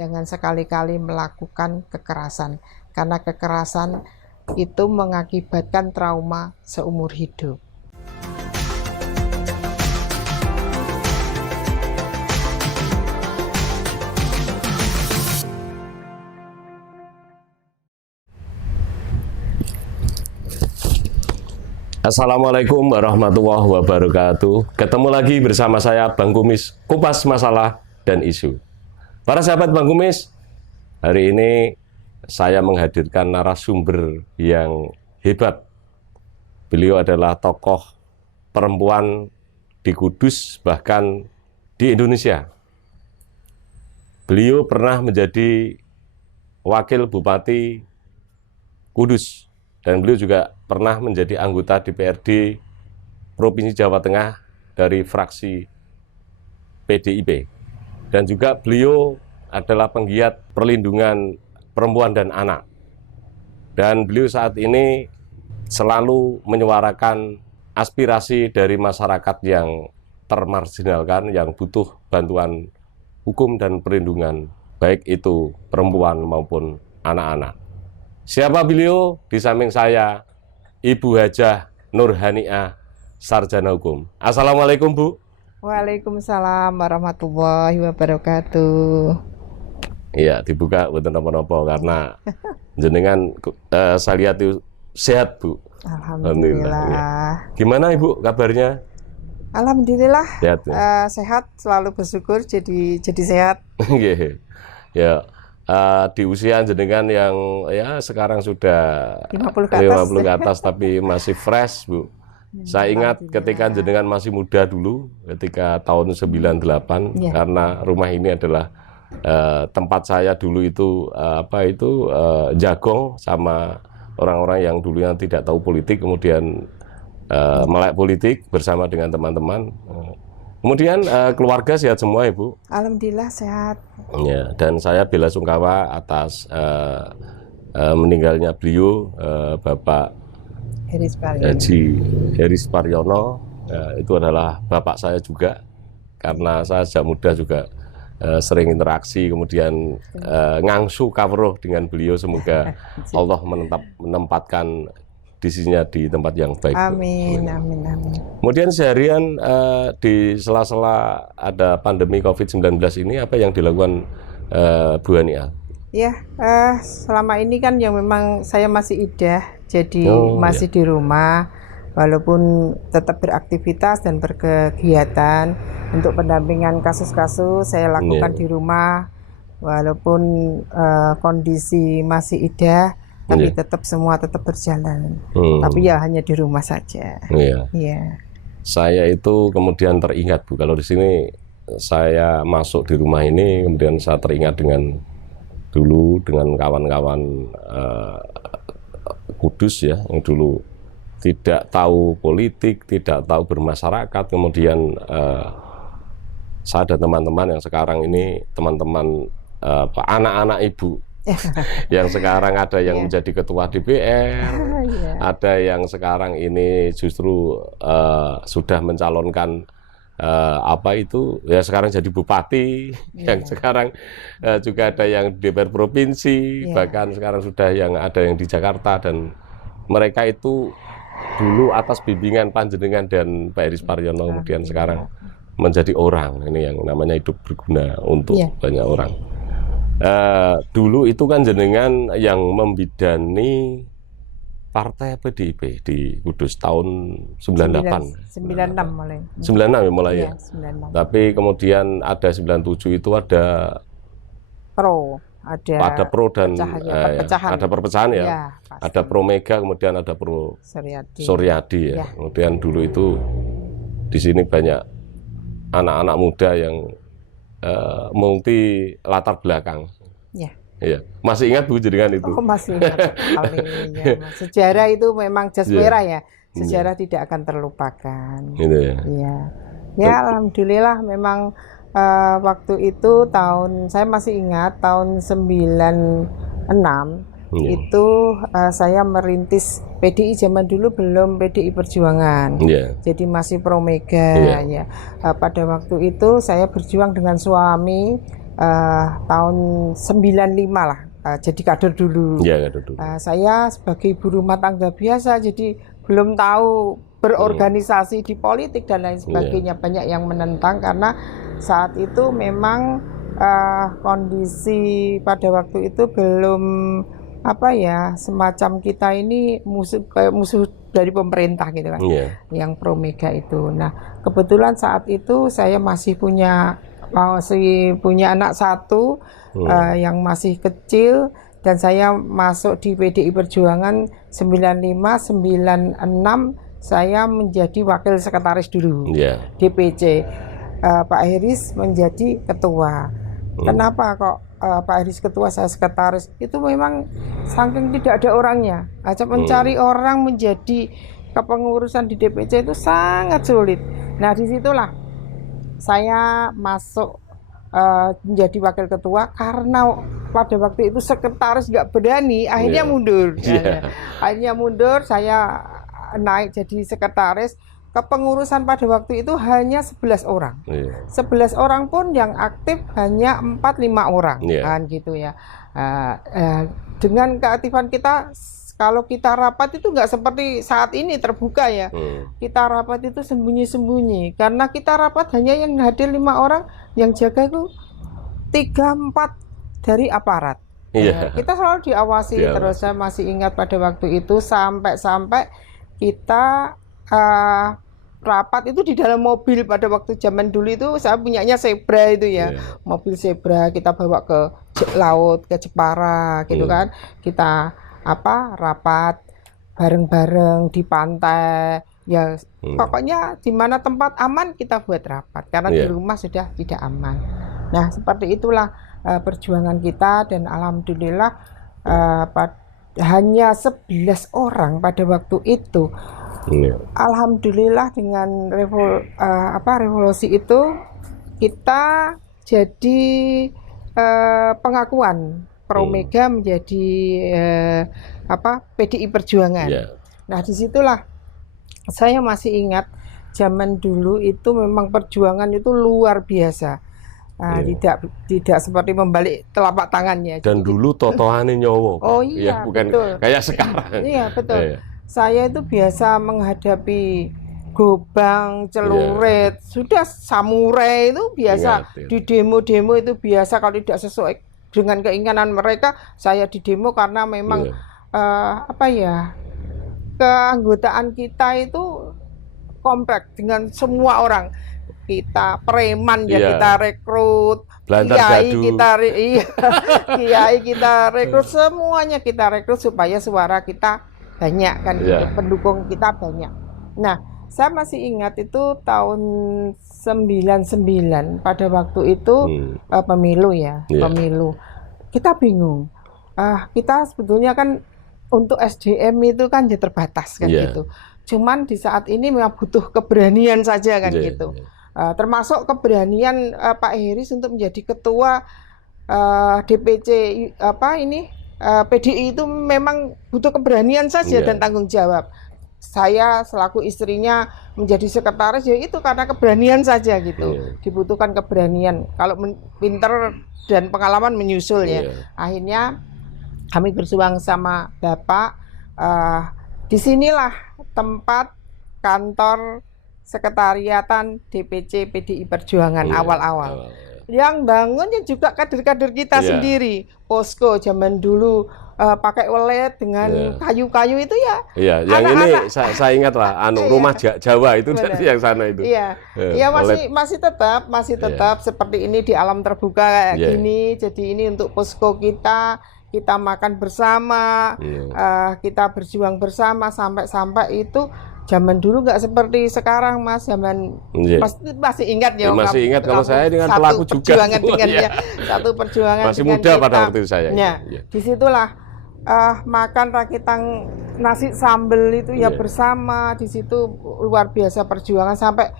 jangan sekali-kali melakukan kekerasan, karena kekerasan itu mengakibatkan trauma seumur hidup. Assalamualaikum warahmatullahi wabarakatuh. Ketemu lagi bersama saya Bang Kumis, kupas masalah dan isu. Para sahabat Bang Kumis, hari ini saya menghadirkan narasumber yang hebat. Beliau adalah tokoh perempuan di Kudus, bahkan di Indonesia. Beliau pernah menjadi wakil Bupati Kudus. Dan beliau juga pernah menjadi anggota DPRD Provinsi Jawa Tengah dari fraksi PDIP. Dan juga beliau adalah penggiat perlindungan perempuan dan anak. Dan beliau saat ini selalu menyuarakan aspirasi dari masyarakat yang termarginalkan, yang butuh bantuan hukum dan perlindungan, baik itu perempuan maupun anak-anak. Siapa beliau? Di samping saya, Ibu Hajah Nurhaniah, Sarjana Hukum. Assalamualaikum, Bu. Waalaikumsalam warahmatullahi wabarakatuh. Iya, dibuka bukan apa-apa karena jenengan saya lihat itu sehat, Bu. Alhamdulillah. Ya. Gimana Ibu kabarnya? Alhamdulillah. Sehat, ya? Sehat, selalu bersyukur jadi sehat. Ya. Di usia jenengan yang ya sekarang sudah 50 ke atas tapi masih fresh, Bu. Saya ingat ketika jenengan masih muda dulu, ketika tahun 98, ya. Karena rumah ini adalah tempat saya dulu itu jagong sama orang-orang yang dulunya tidak tahu politik, kemudian melek politik bersama dengan teman-teman. Kemudian keluarga sehat semua, Ibu? Alhamdulillah sehat. Ya, dan saya bela sungkawa atas meninggalnya beliau, Bapak Haji Heri Suparyono. Itu adalah bapak saya juga, karena saya sejak muda juga sering interaksi, kemudian ngangsu kawruh dengan beliau. Semoga Allah menempatkan disinya di tempat yang baik. Amin, amin, amin. Kemudian seharian di sela-sela ada pandemi COVID-19 ini, apa yang dilakukan Bu Haniah? Ya, selama ini kan yang memang saya masih idah, jadi masih di rumah, walaupun tetap beraktivitas dan berkegiatan. Untuk pendampingan kasus-kasus saya lakukan di rumah, walaupun kondisi masih idah, tapi tetap semua tetap berjalan. Tapi ya hanya di rumah saja. Iya. Saya itu kemudian teringat, Bu, kalau di sini saya masuk di rumah ini, kemudian saya teringat dengan dulu dengan kawan-kawan Kudus ya, yang dulu tidak tahu politik, tidak tahu bermasyarakat. Kemudian saya ada teman-teman yang sekarang ini teman-teman anak-anak Ibu. Yang sekarang ada yang menjadi ketua DPR, ada yang sekarang ini justru sudah mencalonkan sekarang jadi bupati, yang sekarang juga ada yang DPR provinsi, bahkan sekarang sudah ada yang di Jakarta, dan mereka itu dulu atas bimbingan panjenengan dan Pak Heri Suparyono, kemudian sekarang menjadi orang ini yang namanya hidup berguna untuk banyak orang. Dulu itu kan jenengan yang membidani partai PDIP di Kudus tahun 98. 96 mulai. 96 ya mulai ya. 96. Tapi kemudian ada 97 itu ada pro, ada pro dan perpecahan. ada perpecahan ya. Ada pro Mega, kemudian ada pro Suryadi ya. Kemudian dulu itu di sini banyak anak-anak muda yang multi latar belakang. Iya, masih ingat Bu jenengan itu? Oh, masih ingat sekali. Sejarah itu memang jas merah ya. Sejarah tidak akan terlupakan. Gitu ya. Iya. Ya, alhamdulillah memang waktu itu saya masih ingat tahun 96 itu saya merintis PDI. Zaman dulu belum PDI Perjuangan, jadi masih Pro Mega. Pada waktu itu saya berjuang dengan suami tahun 95 lah, jadi kader dulu. Iya, kader dulu. Saya sebagai ibu rumah tangga biasa, jadi belum tahu berorganisasi di politik dan lain sebagainya. Banyak yang menentang karena saat itu memang kondisi pada waktu itu belum semacam kita ini kayak musuh dari pemerintah gitu kan, yang pro mega itu. Nah, kebetulan saat itu saya masih punya anak satu yang masih kecil, dan saya masuk di PDI Perjuangan 95-96, saya menjadi wakil sekretaris dulu DPC. Pak Heris menjadi ketua. Kenapa kok Pak Heris ketua, saya sekretaris? Itu memang saking tidak ada orangnya. Mencari orang menjadi kepengurusan di DPC itu sangat sulit. Nah, disitulah saya masuk menjadi wakil ketua karena pada waktu itu sekretaris nggak berani, akhirnya mundur. Akhirnya mundur, saya naik jadi sekretaris. Kepengurusan pada waktu itu hanya 11 orang. 11 orang pun yang aktif hanya 4-5 orang, kan gitu ya. Dengan keaktifan kita, kalau kita rapat itu nggak seperti saat ini terbuka ya. Kita rapat itu sembunyi-sembunyi, karena kita rapat hanya yang hadir 5 orang, yang jaga itu 3-4 dari aparat. Kita selalu diawasi terus. Saya masih ingat pada waktu itu sampai kita rapat itu di dalam mobil. Pada waktu zaman dulu itu saya punyanya Zebra itu ya, mobil Zebra, kita bawa ke laut, ke Jepara gitu kan. Kita rapat bareng-bareng di pantai ya, pokoknya di mana tempat aman kita buat rapat, karena di rumah sudah tidak aman. Nah, seperti itulah perjuangan kita, dan alhamdulillah hanya 11 orang pada waktu itu. Alhamdulillah dengan revolusi itu kita jadi pengakuan pro mega menjadi PDI Perjuangan. Nah, disitulah saya masih ingat zaman dulu itu memang perjuangan itu luar biasa. Tidak seperti membalik telapak tangannya. Dan dulu totohane nyowo. Bukan betul. Kayak sekarang. Iya, betul. Saya itu biasa menghadapi gobang, celurit, sudah samurai itu biasa. Di demo-demo itu biasa, kalau tidak sesuai dengan keinginan mereka, saya di demo karena memang keanggotaan kita itu kompleks dengan semua orang. Kita preman kita rekrut, kiai kita rekrut, semuanya kita rekrut supaya suara kita banyak kan, pendukung kita banyak. Nah, saya masih ingat itu tahun 99 pada waktu itu pemilu pemilu. Kita bingung. Kita sebetulnya kan untuk SDM itu kan terbatas kan gitu. Cuman di saat ini memang butuh keberanian saja kan gitu. Termasuk keberanian Pak Heris untuk menjadi ketua DPC PDI itu memang butuh keberanian saja dan tanggung jawab. Saya selaku istrinya menjadi sekretaris ya itu karena keberanian saja gitu. Dibutuhkan keberanian. Kalau pinter dan pengalaman menyusul ya. Akhirnya kami berjuang sama Bapak. Disinilah tempat kantor sekretariatan DPC PDI Perjuangan awal-awal. Yang bangunnya juga kader-kader kita sendiri. Posko zaman dulu pakai welet dengan kayu-kayu itu ya. Yang ini saya ingat lah, rumah Jawa itu dari yang sana itu. Masih tetap seperti ini di alam terbuka kayak gini. Jadi ini untuk posko kita makan bersama, kita berjuang bersama sampai itu. Zaman dulu nggak seperti sekarang, Mas. Zaman masih ingat ya. Masih ingat kalau saya dengan pelaku juga. Satu perjuangan masih muda pada waktu itu saya. Disitulah makan rakitan nasi sambel itu bersama. Di situ luar biasa perjuangan sampai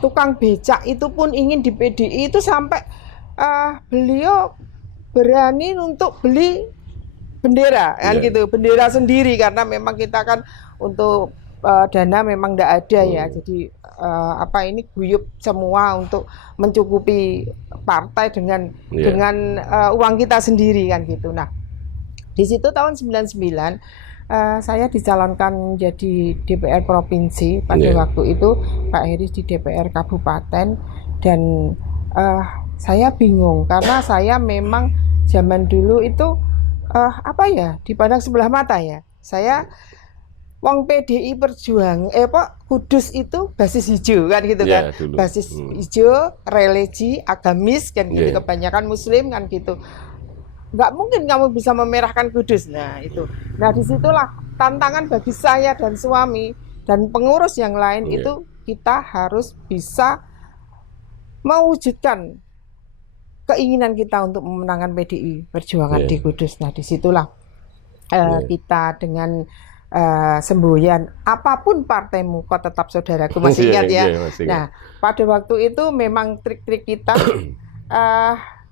tukang becak itu pun ingin di PDI itu sampai beliau berani untuk beli bendera kan gitu, bendera sendiri, karena memang kita kan untuk dana memang tidak ada ya. Jadi ini guyup semua untuk mencukupi partai dengan uang kita sendiri kan gitu. Nah, di situ tahun 99 saya dicalonkan jadi DPR provinsi pada waktu itu, Pak Heri di DPR kabupaten, dan saya bingung karena saya memang zaman dulu itu dipandang sebelah mata ya. Saya wong PDI Kudus itu basis hijau kan gitu kan. Dulu. Basis hijau, religi, agamis kan gitu, kebanyakan muslim kan gitu. Nggak mungkin kamu bisa memerahkan Kudus. Nah, itu. Nah, disitulah tantangan bagi saya dan suami dan pengurus yang lain itu kita harus bisa mewujudkan keinginan kita untuk memenangkan PDI Perjuangan di Kudus. Nah, disitulah kita dengan semboyan apapun partaimu kok tetap saudaraku, masih ingat ya. Masih ingat. Nah, pada waktu itu memang trik-trik kita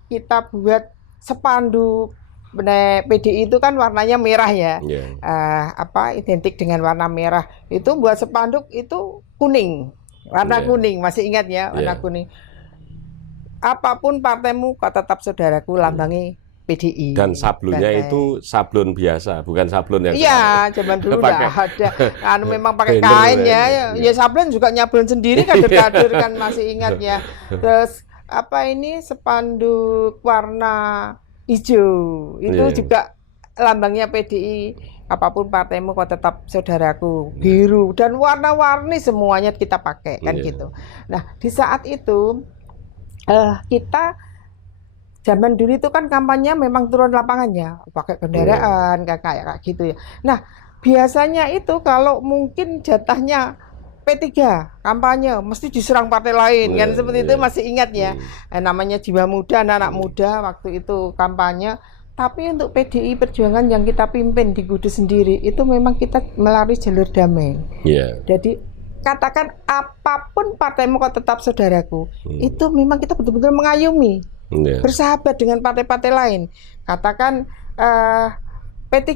kita buat spanduk. PDI itu kan warnanya merah ya, identik dengan warna merah. Itu buat spanduk itu kuning, warna kuning, masih ingat ya, warna kuning. Apapun partaimu kok tetap saudaraku, lambangi PDI. Dan sablonnya itu sablon biasa, bukan sablon yang zaman dulu nggak ada. Memang pakai kain ya. Ya sablon juga nyablon sendiri kader-kader kan, masih ingat ya. Terus spanduk warna hijau itu juga lambangnya PDI. Apapun partaimu kok tetap saudaraku. Biru dan warna-warni semuanya kita pakai kan gitu. Nah, di saat itu kita zaman dulu itu kan kampanye memang turun lapangannya, pakai kendaraan kayak gitu ya. Nah, biasanya itu kalau mungkin jatahnya P3 kampanye mesti diserang partai lain kan, seperti itu, masih ingat ya. Namanya jiwa muda, anak muda waktu itu kampanye. Tapi untuk PDI Perjuangan yang kita pimpin di Kudus sendiri itu memang kita melalui jalur damai. Jadi katakan apapun partaimu kok tetap saudaraku, itu memang kita betul-betul mengayomi. Bersahabat dengan partai-partai lain. Katakan P3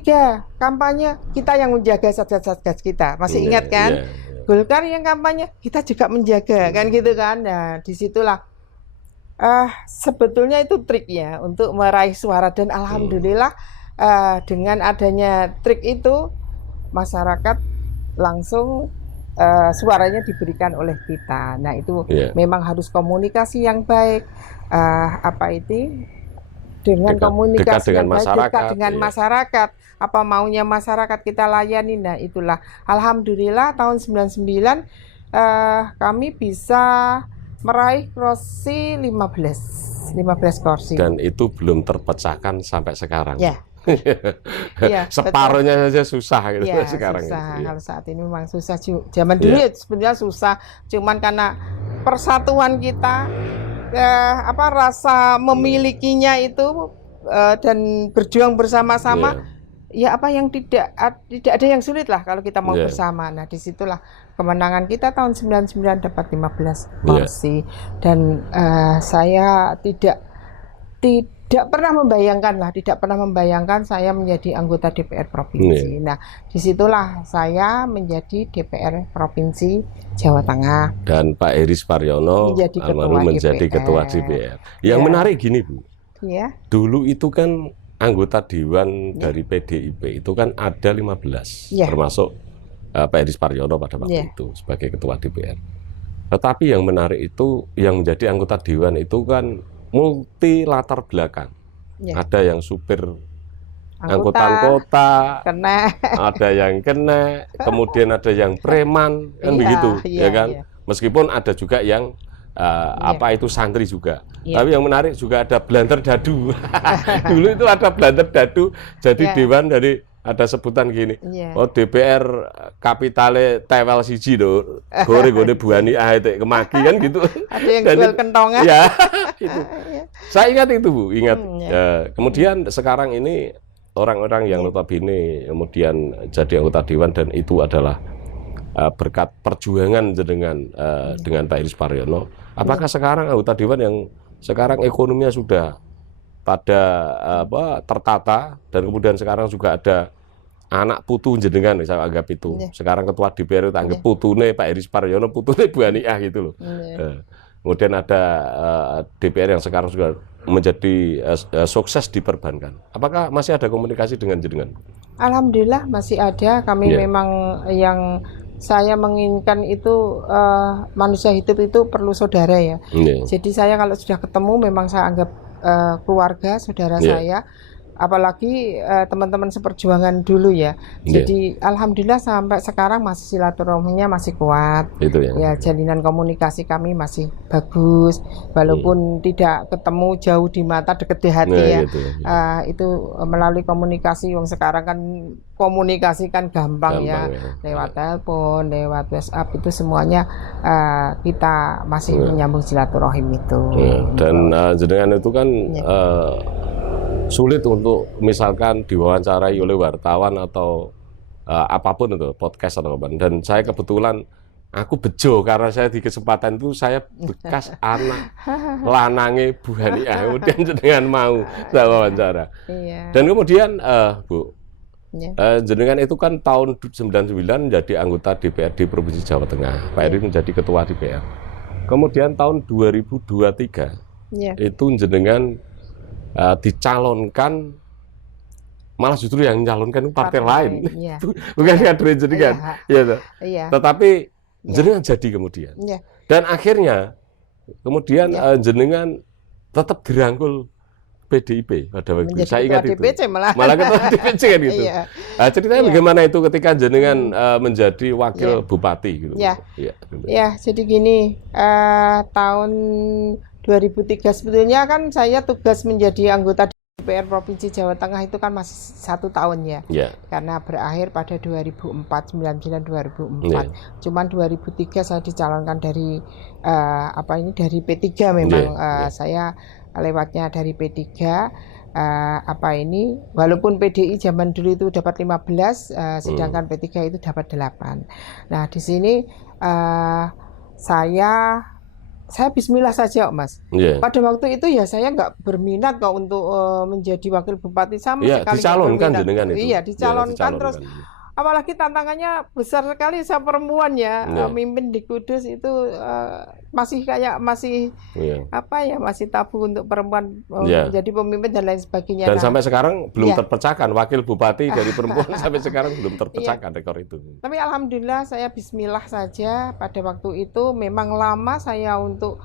kampanye, kita yang menjaga satgas-satgas kita. Masih ingat kan? Golkar yang kampanye, kita juga menjaga kan gitu kan. Nah, disitulah sebetulnya itu trik ya untuk meraih suara, dan alhamdulillah dengan adanya trik itu masyarakat langsung suaranya diberikan oleh kita. Nah, itu memang harus komunikasi yang baik, dengan komunikasi yang baik, dekat dengan masyarakat, apa maunya masyarakat kita layani. Nah, itulah alhamdulillah tahun 99 kami bisa meraih kursi 15 kursi. Dan itu belum terpecahkan sampai sekarang. Separuhnya saja susah gitu sekarang. Susah. Kalau saat ini memang susah. Zaman dulu sebenarnya susah. Cuman karena persatuan kita, rasa memilikinya itu dan berjuang bersama-sama. Yang tidak ada yang sulit lah kalau kita mau bersama. Nah, disitulah kemenangan kita tahun 99 dapat 15 kursi. Dan saya tidak pernah membayangkan saya menjadi anggota DPR provinsi. Nah, disitulah saya menjadi DPR provinsi Jawa Tengah. Dan Pak Heri Suparyono menjadi ketua DPR. Yang menarik gini, Bu. Dulu itu kan anggota dewan dari PDIP itu kan ada 15, termasuk Pak Heri Suparyono pada waktu itu sebagai ketua DPR. Tetapi yang menarik itu yang menjadi anggota dewan itu kan multi latar belakang. Ada yang supir angkutan kota, ada yang kena, kemudian ada yang preman, kan begitu, ya kan? Meskipun ada juga yang itu santri juga. Tapi yang menarik juga ada Blanter Dadu. Dulu itu ada Blanter Dadu, jadi dewan dari ada sebutan gini, DPR kapitale tewel siji lho, gore-gore buani itu kemaki kan gitu. Ada yang jual kentongan. Ya, itu. Saya ingat itu, Bu, ingat. Kemudian sekarang ini orang-orang yang notabene kemudian jadi anggota dewan, dan itu adalah berkat perjuangan dengan Pak Heri Suparyono. Apakah sekarang anggota dewan yang sekarang ekonominya sudah pada tertata, dan kemudian sekarang juga ada anak putu jenengan, saya anggap itu. Nggih. Sekarang ketua DPR itu anggap Nggih. putune Pak Heri Suparyono, putune Bu Haniah gitu loh. Nggih. Kemudian ada DPR yang sekarang juga menjadi sukses di perbankan. Apakah masih ada komunikasi dengan jenengan? Alhamdulillah masih ada. Kami Iya. memang yang saya menginginkan itu manusia hidup itu perlu saudara ya. Iya. Jadi saya kalau sudah ketemu memang saya anggap keluarga, saudara Iya. saya. Apalagi teman-teman seperjuangan dulu ya. Iya. Jadi alhamdulillah sampai sekarang masih silaturahminya masih kuat. Itu ya. Ya, jalinan komunikasi kami masih bagus, walaupun tidak ketemu jauh di mata, dekat di hati Nah, ya. gitu ya. Itu melalui komunikasi yang sekarang kan komunikasi kan gampang ya, lewat telepon, lewat WhatsApp itu semuanya kita masih menyambung silaturahim itu. Dan jenengan itu kan Ya. sulit untuk misalkan diwawancarai oleh wartawan atau apapun itu, podcast atau apa. Dan saya kebetulan aku bejo karena saya di kesempatan itu saya bekas anak lanange Bu Haniah, kemudian jenengan mau saya wawancara. Iya. Dan kemudian Bu, Ya. jenengan itu kan tahun 99 menjadi anggota DPRD Provinsi Jawa Tengah. Pak Heri menjadi ketua DPR. Kemudian tahun 2023 Ya. itu jenengan dicalonkan, malah justru yang mencalonkan itu partai lain. Iya. Bukan kader jenengan. Iya. Toh. Iya. Tetapi jenengan jadi kemudian. Iya. Dan akhirnya kemudian jenengan tetap dirangkul PDIP pada waktu itu. Menjadi Saya ketua ingat itu. DPC malah. Malah ketua DPC kan gitu. Iya. Ceritanya Iya. bagaimana itu ketika jenengan menjadi wakil Iya. bupati gitu. Iya. Iya. Ya, jadi gini, tahun 2003 sebetulnya kan saya tugas menjadi anggota DPR Provinsi Jawa Tengah itu kan masih 1 tahun ya. Iya. Karena berakhir pada 2004, 99 2004. Iya. Cuman 2003 saya dicalonkan dari dari P3 memang Iya. saya lewatnya dari P3 walaupun PDI zaman dulu itu dapat 15 sedangkan P3 itu dapat 8. Nah, di sini saya bismillah saja, Mas. Iya. Pada waktu itu ya saya nggak berminat kok untuk menjadi wakil bupati sama Iya, sekali. dicalonkan nggak jenengan berminat. itu. Iya, dicalonkan terus. Dicalonkan. Apalagi tantangannya besar sekali, saya perempuan ya, Iya. mimpin di Kudus itu masih Iya. masih tabu untuk perempuan Iya. jadi pemimpin dan lain sebagainya. Dan Nah, sampai sekarang belum Iya. terpecahkan, wakil bupati dari perempuan sampai sekarang belum terpecahkan rekor itu. tapi alhamdulillah saya bismillah saja pada waktu itu. Memang lama saya untuk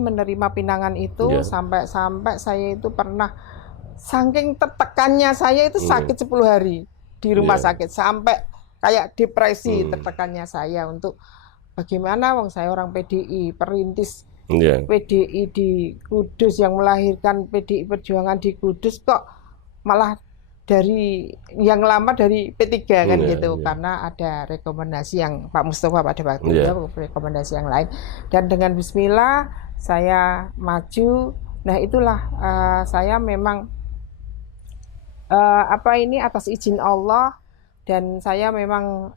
menerima pinangan itu. Iya. sampai saya itu pernah saking tertekannya saya itu Iya. sakit 10 hari di rumah Iya. sakit, sampai kayak depresi tertekannya saya untuk bagaimana wong saya orang PDI, perintis Iya. PDI di Kudus yang melahirkan PDI Perjuangan di Kudus, kok malah dari yang lama dari P3 kan Iya, gitu. iya. Karena ada rekomendasi yang Pak Mustafa pada waktu Iya. itu, rekomendasi yang lain, dan dengan bismillah saya maju. Nah, itulah saya memang atas izin Allah, dan saya memang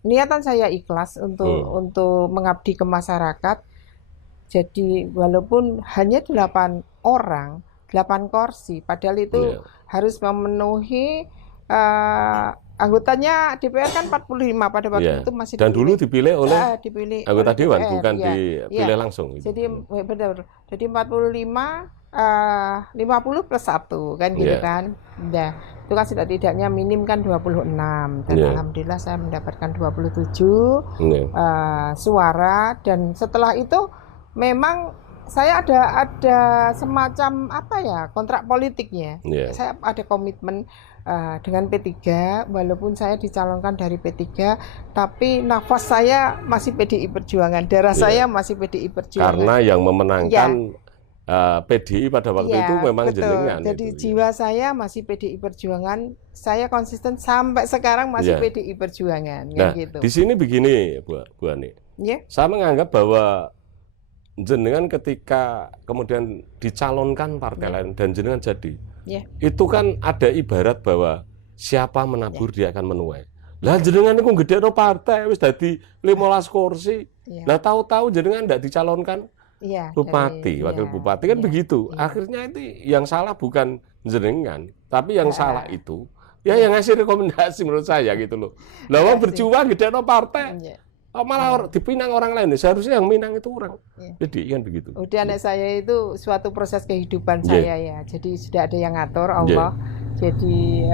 niatan saya ikhlas untuk mengabdi ke masyarakat. Jadi walaupun hanya 8 orang, 8 kursi, padahal itu harus memenuhi anggotanya DPR kan 45 pada waktu itu masih Dan dulu dipilih oleh anggota oleh dewan, DPR, bukan ya. dipilih langsung. Jadi benar. Jadi 45 50 plus 1 kan gitu kan. Nah, itu kan setidaknya minim kan 26, dan alhamdulillah saya mendapatkan 27 suara. Dan setelah itu memang saya ada semacam kontrak politiknya. Saya ada komitmen dengan P3, walaupun saya dicalonkan dari P3, tapi nafas saya masih PDI Perjuangan, darah saya masih PDI Perjuangan. Karena yang memenangkan PDI pada waktu itu memang betul. jenengan. Jadi jiwa saya masih PDI Perjuangan, saya konsisten sampai sekarang masih PDI Perjuangan. Nah, gitu. Di sini begini, Bu Ani. Saya menganggap bahwa jenengan ketika kemudian dicalonkan partai lain dan jenengan jadi, itu kan ada ibarat bahwa siapa menabur dia akan menuai. Lah jenengan itu gede no partai, wis dadi 15 kursi. Lah tahu-tahu jenengan tidak dicalonkan bupati, wakil bupati kan begitu. Akhirnya itu yang salah bukan jenengan, tapi yang salah itu Ya yang ngasih rekomendasi menurut saya gitu loh. Lah wong berjuang gedekno partai. Malah dipinang orang lain. Seharusnya yang minang itu orang. Jadi kan begitu. Udah anak saya itu suatu proses kehidupan saya ya. Jadi sudah ada yang ngatur Allah. Jadi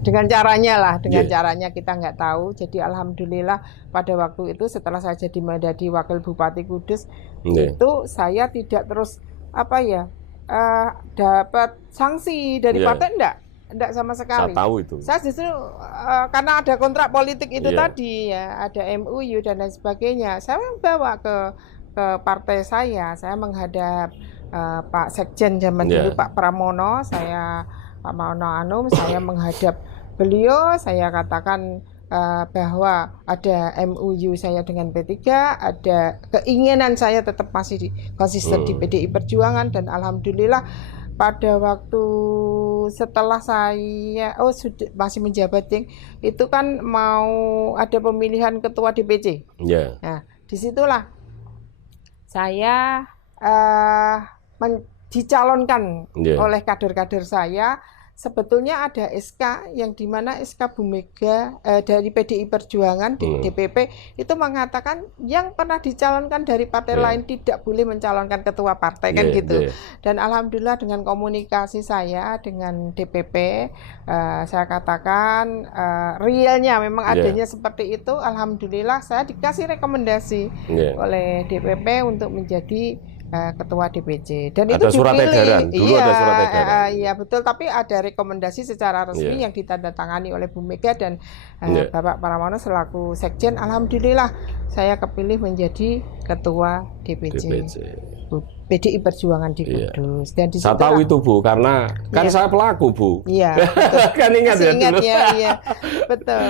dengan caranya kita nggak tahu. Jadi alhamdulillah pada waktu itu setelah saya menjadi wakil Bupati Kudus itu saya tidak terus dapat sanksi dari partai enggak sama sekali. Saya tahu itu. Saya justru karena ada kontrak politik itu tadi ya, ada MUU dan lain sebagainya. Saya bawa ke partai saya menghadap Pak Sekjen zaman dulu Pak Pramono, Pak Maono Anum, saya menghadap beliau, saya katakan bahwa ada MUU saya dengan P3, ada keinginan saya tetap masih konsisten di PDI Perjuangan dan alhamdulillah pada waktu setelah saya masih menjabat itu kan mau ada pemilihan ketua DPC. Nah, disitulah saya dicalonkan oleh kader-kader saya. Sebetulnya ada SK yang dimana SK Bu Mega dari PDI Perjuangan DPP itu mengatakan yang pernah dicalonkan dari partai lain tidak boleh mencalonkan ketua partai kan gitu. Dan alhamdulillah dengan komunikasi saya dengan DPP saya katakan realnya memang adanya seperti itu. Alhamdulillah saya dikasih rekomendasi oleh DPP untuk menjadi ketua DPC dan ada itu surat dipilih. Edaran. Dulu ada surat edaran. Iya betul, tapi ada rekomendasi secara resmi yang ditandatangani oleh Bu Mega dan Bapak Pramono selaku Sekjen. Alhamdulillah saya kepilih menjadi ketua DPC. PDI Perjuangan di Kudus. Dan saya tahu itu Bu, karena kan saya pelaku Bu. Iya. Betul. Kan ingat ya dulu. Iya, betul.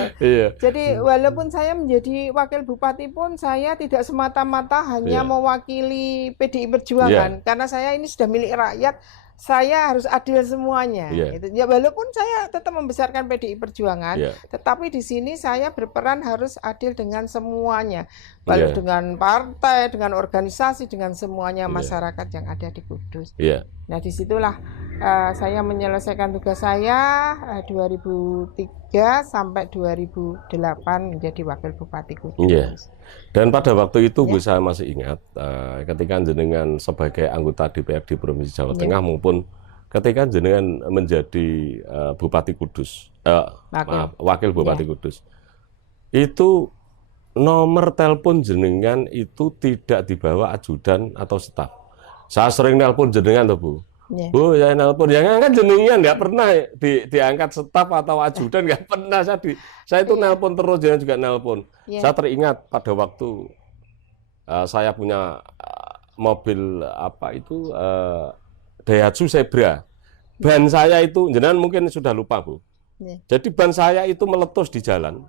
Jadi walaupun saya menjadi wakil bupati pun saya tidak semata-mata hanya mewakili PDI Perjuangan, karena saya ini sudah milik rakyat. Saya harus adil semuanya. Ya walaupun saya tetap membesarkan PDI Perjuangan, tetapi di sini saya berperan harus adil dengan semuanya, baik dengan partai, dengan organisasi, dengan semuanya masyarakat yang ada di Kudus. Nah disitulah saya menyelesaikan tugas saya 2003 sampai 2008 menjadi wakil Bupati Kudus. Dan pada waktu itu Bu, saya masih ingat ketika jenengan sebagai anggota DPRD Provinsi Jawa Tengah maupun ketika jenengan menjadi Bupati Kudus, wakil Bupati Kudus, itu nomor telepon jenengan itu tidak dibawa ajudan atau staf. Saya sering nelpon jenengan tuh Bu. Bu, saya nelpon, yang angkat jenengan nggak pernah diangkat staf atau ajudan, nggak pernah. Saya itu nelpon terus, jenengan juga nelpon. Saya teringat pada waktu saya punya mobil Daihatsu Zebra. Ban saya itu, jenengan mungkin sudah lupa Bu. Jadi ban saya itu meletus di jalan.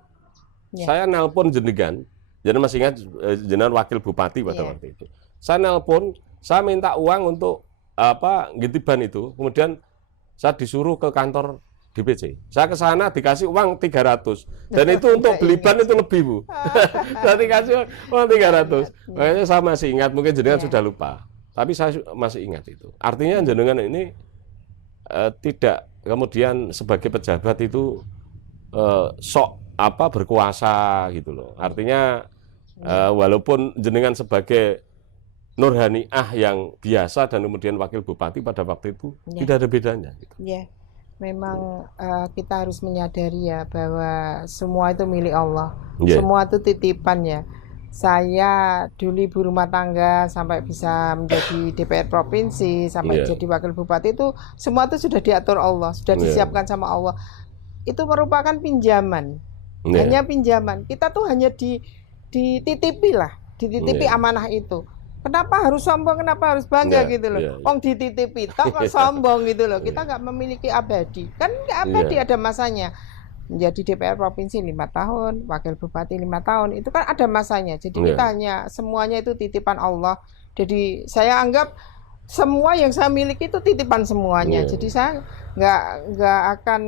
Saya nelpon jenengan masih ingat jenengan wakil bupati pada waktu itu. Saya nelpon, saya minta uang untuk ganti ban itu, kemudian saya disuruh ke kantor DPC. Saya ke sana dikasih uang 300. Dan itu untuk beli ban itu lebih Bu. Saya dikasih uang 300. Makanya saya masih ingat, mungkin jenengan sudah lupa. Tapi saya masih ingat itu. Artinya jenengan ini tidak kemudian sebagai pejabat itu berkuasa gitu loh. Artinya walaupun jenengan sebagai Nurhaniah yang biasa dan kemudian wakil bupati pada waktu itu tidak ada bedanya. Gitu. Memang kita harus menyadari ya bahwa semua itu milik Allah. Semua itu titipan ya. Saya dulu ibu rumah tangga sampai bisa menjadi DPR provinsi, sampai jadi wakil bupati itu semua itu sudah diatur Allah, sudah disiapkan sama Allah. Itu merupakan pinjaman. Hanya pinjaman. Kita tuh hanya dititipi lah, dititipi amanah itu. Kenapa harus sombong, kenapa harus bangga gitu loh. Dititipi, kok sombong gitu loh. Kita nggak memiliki abadi. Kan nggak abadi, ada masanya. Menjadi DPR Provinsi 5 tahun, Wakil Bupati 5 tahun, itu kan ada masanya. Jadi kita hanya, semuanya itu titipan Allah. Jadi saya anggap semua yang saya miliki itu titipan semuanya. Jadi saya nggak akan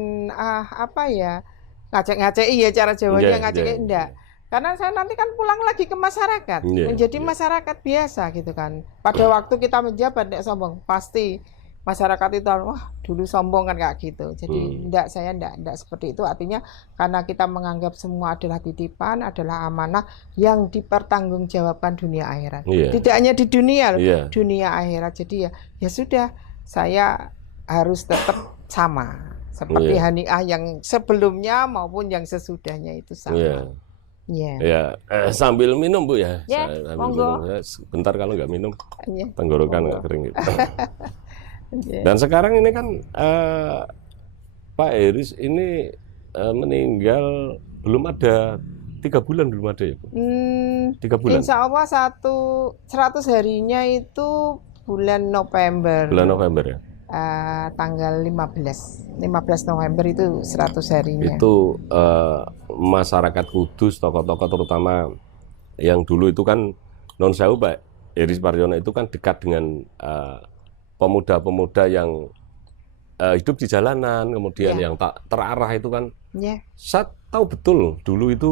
ngacek-ngacei ya, cara Jawanya ngacek enggak. Karena saya nanti kan pulang lagi ke masyarakat, menjadi masyarakat biasa gitu kan. Pada waktu kita menjabat, nek sombong, pasti masyarakat itu wah dulu sombong kan kayak gitu. Jadi saya enggak seperti itu. Artinya karena kita menganggap semua adalah titipan, adalah amanah yang dipertanggungjawabkan dunia akhirat. Tidak hanya di dunia loh, dunia akhirat. Jadi ya sudah, saya harus tetap sama seperti Haniah yang sebelumnya maupun yang sesudahnya itu sama. Sambil minum Bu ya. Sambil minum. Bentar kalau nggak minum, tenggorokan nggak kering gitu. Dan sekarang ini kan Pak Heris ini meninggal belum ada 3 bulan belum ada ya Bu? 3 bulan. Insya Allah 100 harinya itu bulan November. Bulan November ya. Tanggal 15 November itu 100 harinya. Itu masyarakat Kudus, tokoh-tokoh terutama yang dulu itu kan non sewu Pak Heris Paryono itu kan dekat dengan pemuda-pemuda yang hidup di jalanan, kemudian yang tak terarah itu kan. Saya tahu betul dulu itu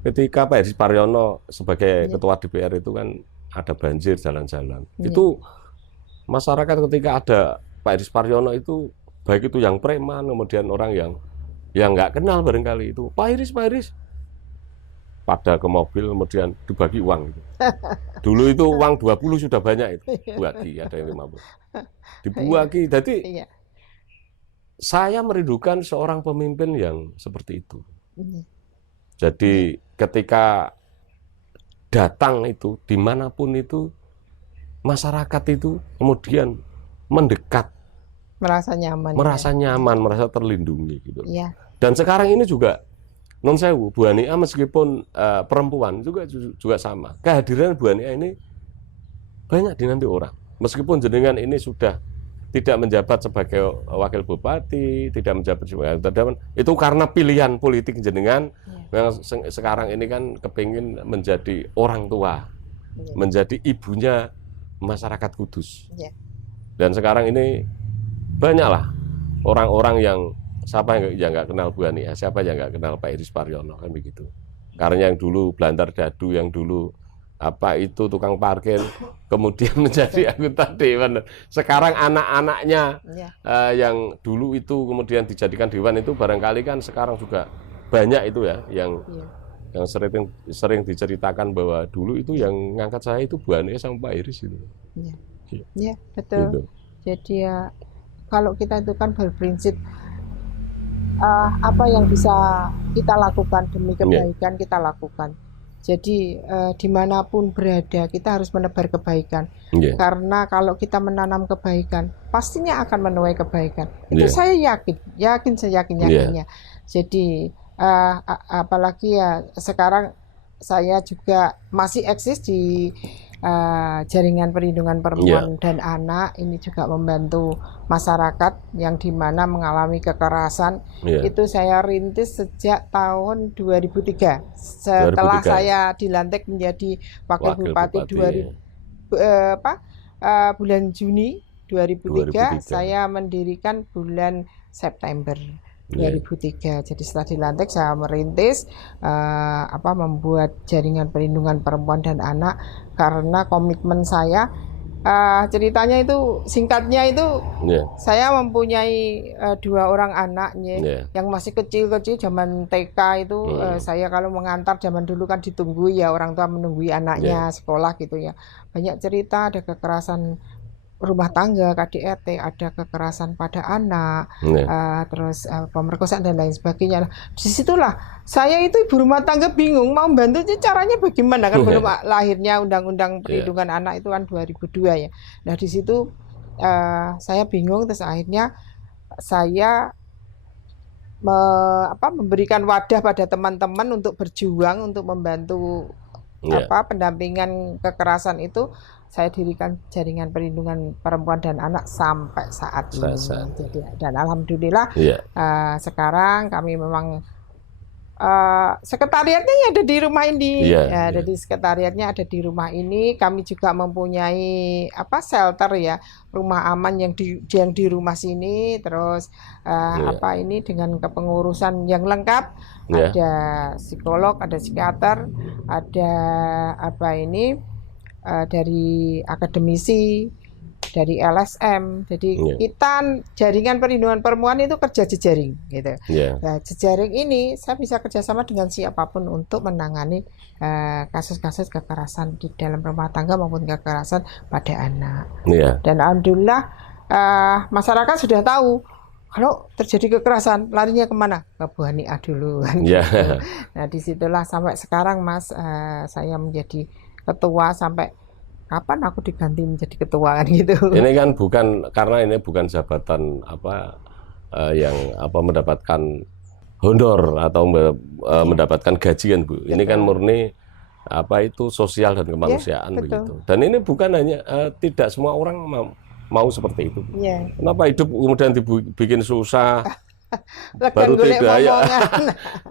ketika Pak Heris Paryono sebagai ketua DPR itu kan ada banjir jalan-jalan. Itu masyarakat ketika ada Pak Heris Paryono itu baik itu yang preman, kemudian orang yang nggak kenal barangkali itu Pak Heris pada ke mobil kemudian dibagi uang gitu. Dulu itu uang 20 sudah banyak itu dibagi, ada yang 50 dibagi. Jadi saya merindukan seorang pemimpin yang seperti itu. Jadi ketika datang itu dimanapun itu masyarakat itu kemudian mendekat, merasa nyaman, merasa terlindungi gitu. Dan sekarang ini juga non sewu Bu Haniah meskipun perempuan juga sama. Kehadiran Bu Haniah ini banyak dinanti orang. Meskipun jenengan ini sudah tidak menjabat sebagai wakil bupati, tidak menjabat sebagai ketua, itu karena pilihan politik jenengan yang sekarang ini kan kepingin menjadi orang tua, menjadi ibunya masyarakat Kudus. Dan sekarang ini banyaklah orang-orang yang siapa yang nggak kenal Bu Haniah, siapa yang nggak kenal Pak Heris Paryono kan begitu. Karena yang dulu Blandar Dadu, yang dulu apa itu tukang parkir, kemudian menjadi anggota dewan. Sekarang anak-anaknya yang dulu itu kemudian dijadikan dewan itu barangkali kan sekarang juga banyak itu ya yang sering diceritakan bahwa dulu itu yang ngangkat saya itu Bu Haniah sama Pak Heris itu. Betul. Gitu. Jadi ya kalau kita itu kan berprinsip apa yang bisa kita lakukan demi kebaikan kita lakukan. Jadi dimanapun berada kita harus menebar kebaikan. Karena kalau kita menanam kebaikan pastinya akan menuai kebaikan. Itu saya yakin seyakin-yakinnya. Jadi apalagi ya sekarang saya juga masih eksis di jaringan perlindungan perempuan dan anak. Ini juga membantu masyarakat yang dimana mengalami kekerasan. Itu saya rintis sejak tahun 2003 setelah saya dilantik menjadi wakil bupati 2000 bulan Juni 2003. Saya mendirikan bulan September 2003. Jadi setelah dilantik saya merintis membuat jaringan perlindungan perempuan dan anak karena komitmen saya ceritanya itu singkatnya itu saya mempunyai 2 orang anaknya yang masih kecil-kecil zaman TK itu saya kalau mengantar zaman dulu kan ditunggu ya orang tua menunggui anaknya sekolah gitu ya. Banyak cerita ada kekerasan rumah tangga, KDRT, ada kekerasan pada anak, terus pemerkosaan dan lain sebagainya. Disitulah saya itu ibu rumah tangga bingung mau bantu caranya bagaimana kan belum lahirnya Undang-Undang Perlindungan Anak itu kan 2002 ya. Nah di situ saya bingung terus akhirnya saya memberikan wadah pada teman-teman untuk berjuang untuk membantu pendampingan kekerasan itu. Saya dirikan jaringan perlindungan perempuan dan anak sampai saat ini. Jadi, dan alhamdulillah sekarang kami memang sekretariatnya ada di rumah ini. Jadi sekretariatnya ada di rumah ini. Kami juga mempunyai shelter ya, rumah aman yang di rumah sini. Terus ini dengan kepengurusan yang lengkap. Ada psikolog, ada psikiater, ada dari akademisi, dari LSM. Jadi Iya. kita jaringan perlindungan perempuan itu kerja jejaring gitu. Iya. Nah, jejaring ini saya bisa kerjasama dengan siapapun untuk menangani kasus-kasus kekerasan di dalam rumah tangga maupun kekerasan pada anak. Iya. Dan alhamdulillah masyarakat sudah tahu kalau terjadi kekerasan larinya kemana? Ke Bu Haniah dulu kan Iya. gitu. Nah disitulah sampai sekarang Mas saya menjadi ketua, sampai kapan aku diganti menjadi ketua kan gitu. Ini kan bukan, karena ini bukan jabatan yang mendapatkan honor atau mendapatkan gaji kan Bu. Ini kan murni itu sosial dan kemanusiaan begitu. Dan ini bukan hanya tidak semua orang mau seperti itu. Yeah. Kenapa hidup kemudian dibikin susah? Baru tidur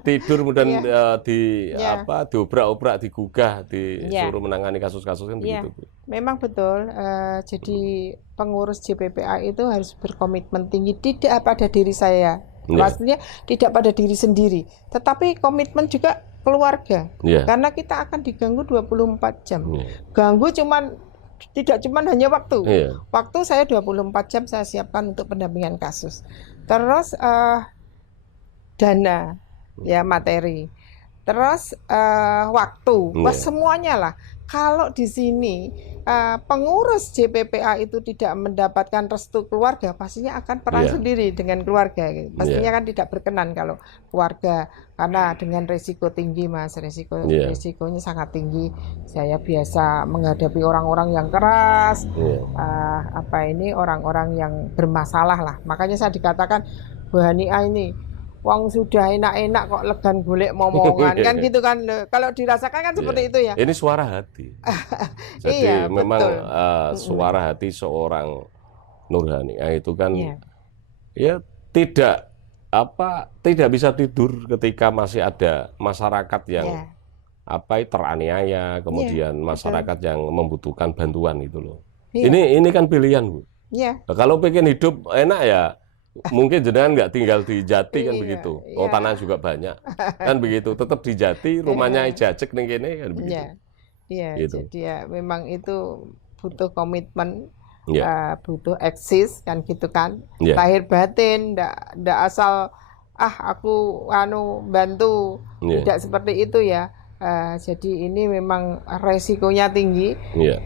tidur kemudian diobrak-obrak, digugah, disuruh menangani kasus-kasus kan begitu. Memang betul. Jadi pengurus JPPA itu harus berkomitmen tinggi, tidak pada diri saya, pastinya tidak pada diri sendiri, tetapi komitmen juga keluarga. Karena kita akan diganggu 24 jam. Ganggu tidak cuma hanya waktu. Waktu saya 24 jam saya siapkan untuk pendampingan kasus. Terus dana, ya materi. Terus waktu, semuanya lah. Kalau di sini pengurus JPPA itu tidak mendapatkan restu keluarga, pastinya akan perang sendiri dengan keluarga. Pastinya kan tidak berkenan kalau keluarga, karena dengan risiko tinggi Mas, risikonya sangat tinggi. Saya biasa menghadapi orang-orang yang keras, orang-orang yang bermasalah lah. Makanya saya dikatakan Bu Haniah ini wong sudah enak-enak kok legan golek momongan kan gitu kan. Kalau dirasakan kan seperti itu ya. Ini suara hati. Jadi memang suara hati seorang Nur Haniah itu kan ya tidak bisa tidur ketika masih ada masyarakat yang teraniaya, kemudian masyarakat yang membutuhkan bantuan itu loh. Ini kan pilihan Bu. Nah, kalau pengen hidup enak ya mungkin jenengan nggak tinggal di Jati kan begitu. Tanah juga banyak kan begitu. Tetap di Jati, rumahnya jajek ning kene kan begitu. Gitu. Jadi ya memang itu butuh komitmen, butuh eksis kan gitu kan. Lahir batin, ndak asal aku bantu, tidak seperti itu ya. Jadi ini memang resikonya tinggi.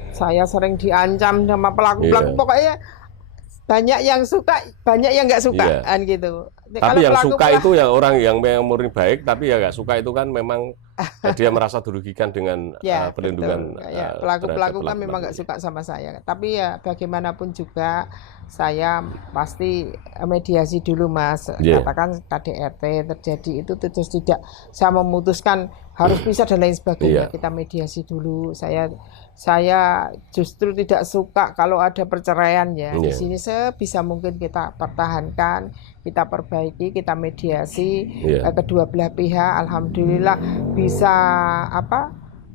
Saya sering diancam sama pelaku-pelaku, pokoknya banyak yang suka, banyak yang nggak suka kan gitu. Tapi yang suka itu ya orang yang murni baik, tapi ya nggak suka itu kan memang dia merasa dirugikan dengan perlindungan. Pelaku-pelaku kan memang nggak suka sama saya. Tapi ya bagaimanapun juga saya pasti mediasi dulu Mas. Katakan KDRT terjadi itu terus tidak saya memutuskan harus pisah dan lain sebagainya. Kita mediasi dulu. Saya justru tidak suka kalau ada perceraian ya. Di sini sebisa mungkin kita pertahankan, kita perbaiki, kita mediasi kedua belah pihak. Alhamdulillah bisa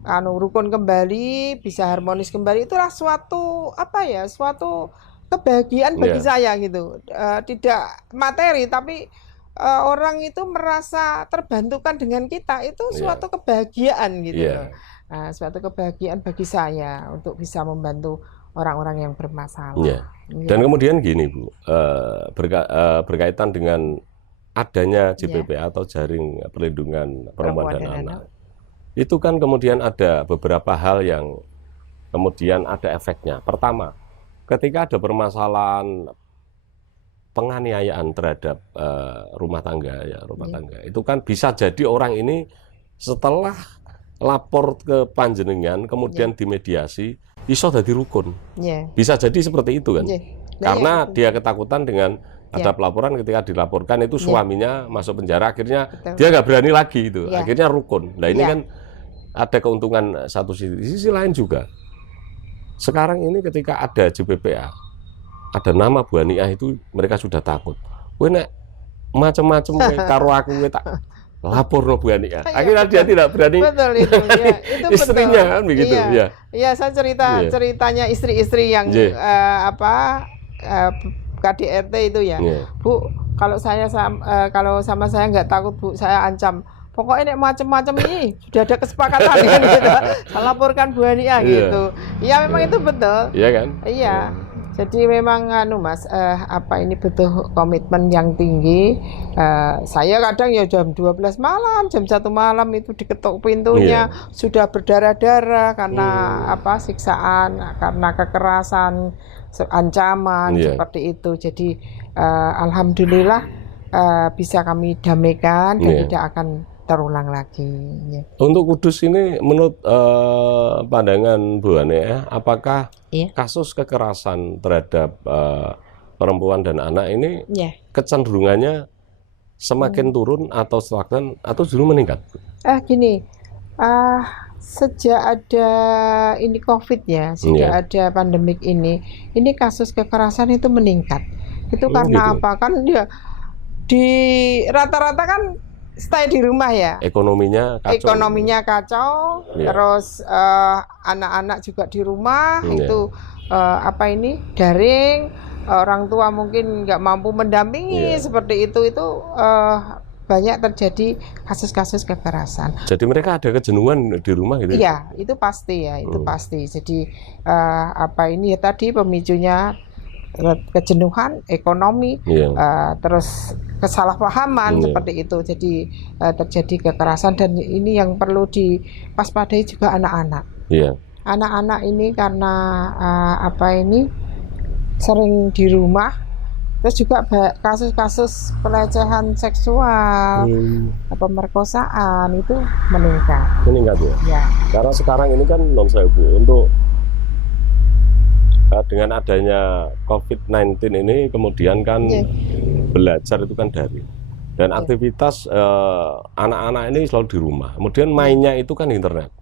rukun kembali, bisa harmonis kembali. Itulah suatu kebahagiaan bagi saya gitu. Tidak materi tapi orang itu merasa terbantukan dengan kita, itu suatu kebahagiaan gitu. Suatu kebahagiaan bagi saya untuk bisa membantu orang-orang yang bermasalah. Dan kemudian gini Bu, berkaitan dengan adanya JPPA atau Jaring Perlindungan Perempuan dan Anak, itu kan kemudian ada beberapa hal yang kemudian ada efeknya. Pertama, ketika ada permasalahan penganiayaan terhadap rumah tangga, itu kan bisa jadi orang ini setelah lapor ke panjenengan kemudian dimediasi iso dadi rukun. Bisa jadi seperti itu kan. Karena dia ketakutan dengan ada pelaporan, ketika dilaporkan itu suaminya masuk penjara, akhirnya dia nggak berani lagi itu. Akhirnya rukun. Nah, ini kan ada keuntungan satu sisi. Di sisi lain juga sekarang ini ketika ada JPPA, ada nama Bu Haniah itu mereka sudah takut. Kowe nek macam-macam karo aku tak lapor no Bu Haniah. Akhirnya dia tidak berani. Betul itu. Itu istrinya betul. Kan begitu. Iya, saya ceritanya istri-istri yang KDRT itu ya. Bu, kalau sama saya nggak takut Bu, saya ancam. Pokoknya nek macam-macam ini sudah ada kesepakatan kan gitu. Saya laporkan Bu Haniah gitu. Iya, memang itu betul. Iya kan? Iya. Jadi memang Mas, apa ini butuh komitmen yang tinggi. Saya kadang ya jam 12 malam, jam 1 malam itu diketuk pintunya, sudah berdarah-darah karena apa siksaan, karena kekerasan, ancaman seperti itu. Jadi alhamdulillah bisa kami damaikan dan tidak akan terulang lagi. Untuk Kudus ini menurut pandangan Bu Ane ya, apakah kasus kekerasan terhadap perempuan dan anak ini kecenderungannya semakin turun atau stagnan atau justru meningkat? Gini, sejak ada ini COVID ya, sejak ada pandemik ini kasus kekerasan itu meningkat. Itu karena apa? Kan dia di rata-rata kan stay di rumah ya. Ekonominya kacau. Terus anak-anak juga di rumah itu apa ini daring, orang tua mungkin nggak mampu mendampingi seperti itu banyak terjadi kasus-kasus kekerasan. Jadi mereka ada kejenuhan di rumah gitu? Iya, itu pasti ya, itu pasti. Jadi apa ini ya tadi pemicunya kejenuhan, ekonomi, terus kesalahpahaman seperti itu. Jadi terjadi kekerasan dan ini yang perlu diwaspadai juga anak-anak. Anak-anak ini karena apa ini sering di rumah, terus juga kasus-kasus pelecehan seksual, pemerkosaan itu meningkat. Meningkat ya. Karena sekarang ini kan Bu, untuk dengan adanya COVID-19 ini kemudian kan belajar itu kan daring dan aktivitas anak-anak ini selalu di rumah. Kemudian mainnya itu kan internet,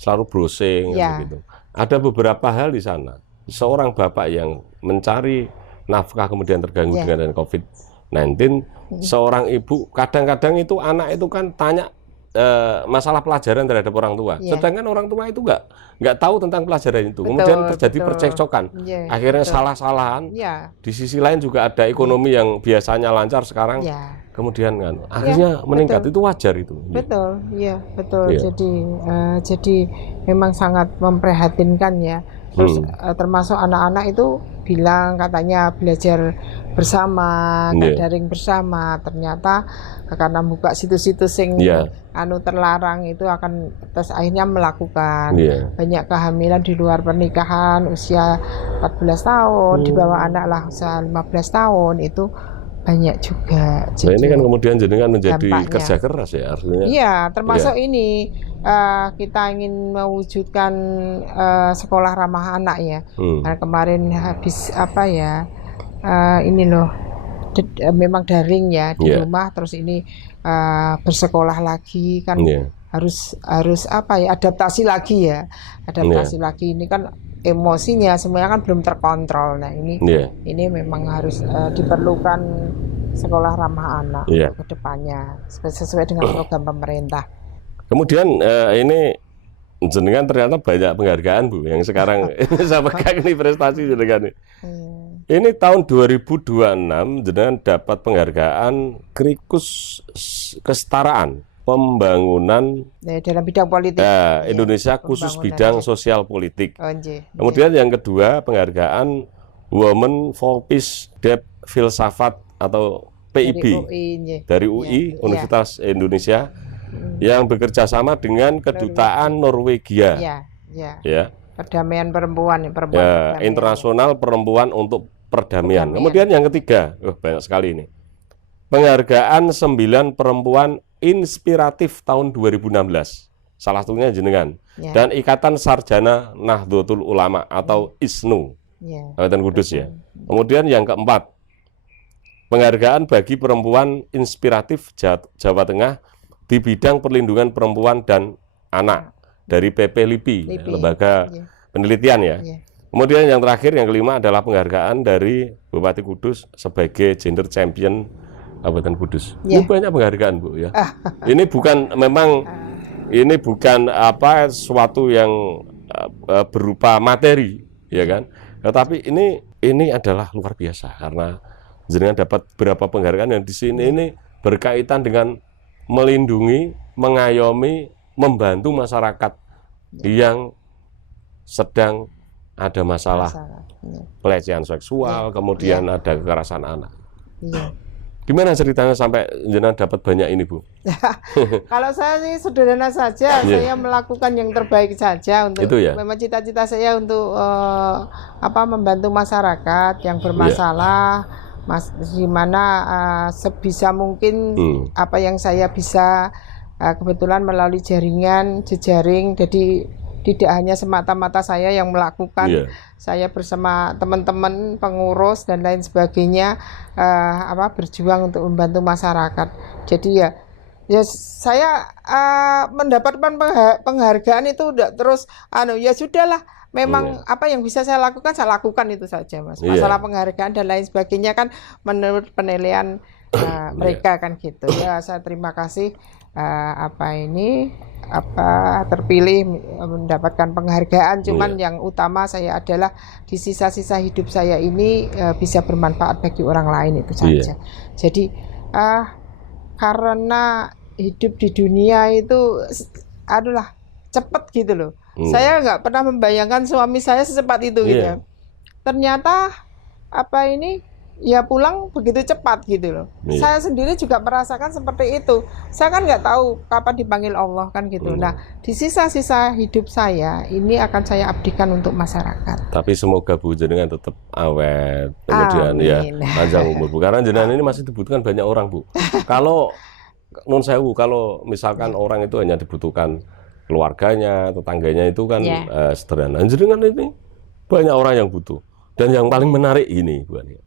selalu browsing gitu. Ada beberapa hal di sana. Seorang bapak yang mencari nafkah kemudian terganggu dengan COVID-19, seorang ibu kadang-kadang itu anak itu kan tanya masalah pelajaran terhadap orang tua, sedangkan orang tua itu nggak tahu tentang pelajaran itu, kemudian terjadi percekcokan, akhirnya salah-salahan. Di sisi lain juga ada ekonomi yang biasanya lancar sekarang, kemudian kan akhirnya meningkat. Itu wajar itu. Betul. Jadi memang sangat memprihatinkan ya. Terus termasuk anak-anak itu bilang katanya belajar bersama, daring bersama, ternyata karena buka situs-situs yang terlarang itu akan terus akhirnya melakukan banyak kehamilan di luar pernikahan usia 14 tahun, di bawah anak lah usia 15 tahun itu banyak juga. Nah, ini kan kemudian jenengan menjadi kerja keras ya artinya. Iya, termasuk ini kita ingin mewujudkan sekolah ramah anak ya. Nah, kemarin habis apa ya ini loh memang daring ya di rumah, terus ini bersekolah lagi kan harus apa ya adaptasi lagi lagi ini kan emosinya semuanya kan belum terkontrol. Nah ini memang harus diperlukan sekolah ramah anak ke depannya sesuai dengan program pemerintah. Kemudian ini jenengan ternyata banyak penghargaan Bu yang sekarang saya pegang ini prestasi jenengan. Ini tahun 2026 jenengan dapat penghargaan Krikus Kesetaraan Pembangunan dalam bidang politik Indonesia khusus bidang sosial politik. Kemudian yang kedua penghargaan Women for Peace Dep Filsafat atau PIB dari UI Universitas Indonesia yang bekerja sama dengan kedutaan Norwegia. Perdamaian perempuan internasional perempuan untuk perdamaian. Kemudian yang ketiga, banyak sekali ini. Penghargaan 9 perempuan inspiratif tahun 2016. Salah satunya jenengan. Dan Ikatan Sarjana Nahdlatul Ulama atau ISNU. Kabupaten Kudus ya. Kemudian yang keempat, penghargaan bagi perempuan inspiratif Jawa Tengah di bidang perlindungan perempuan dan anak dari PP LIPI. Lembaga penelitian ya. Kemudian yang terakhir, yang kelima adalah penghargaan dari Bupati Kudus sebagai Gender Champion Kabupaten Kudus. Ini banyak penghargaan Bu ya. Ini bukan apa sesuatu yang berupa materi ya kan. Tetapi ini adalah luar biasa karena jenengan dapat beberapa penghargaan yang di sini ini berkaitan dengan melindungi, mengayomi, membantu masyarakat yang sedang ada masalah Iya. pelecehan seksual, kemudian ada kekerasan anak. Iya. Gimana ceritanya sampai jenengan dapat banyak ini, Bu? Kalau saya sih sederhana saja, saya melakukan yang terbaik saja untuk Itu ya? memang cita-cita saya untuk membantu masyarakat yang bermasalah, di mana sebisa mungkin apa yang saya bisa, kebetulan melalui jaringan jejaring, jadi tidak hanya semata-mata saya yang melakukan, saya bersama teman-teman pengurus dan lain sebagainya berjuang untuk membantu masyarakat. Jadi ya saya mendapatkan penghargaan itu udah terus ya sudahlah, memang apa yang bisa saya lakukan itu saja, Mas. Masalah penghargaan dan lain sebagainya kan menurut penilaian mereka kan gitu. Ya saya terima kasih terpilih mendapatkan penghargaan, cuman yang utama saya adalah di sisa-sisa hidup saya ini bisa bermanfaat bagi orang lain, itu saja. Jadi karena hidup di dunia itu cepet gitu loh. Saya nggak pernah membayangkan suami saya secepat itu gitu ya. Ternyata pulang begitu cepat gitu loh. Saya sendiri juga merasakan seperti itu. Saya kan nggak tahu kapan dipanggil Allah kan gitu. Nah, di sisa-sisa hidup saya ini akan saya abdikan untuk masyarakat. Tapi semoga Bu jenengan tetap awet, kemudian panjang umur, Bu. Karena jenengan ini masih dibutuhkan banyak orang, Bu. Kalau nun sewu, kalau misalkan orang itu hanya dibutuhkan keluarganya, tetangganya itu kan sederhana. Jenengan ini banyak orang yang butuh. Dan yang paling menarik ini, Bu Ani.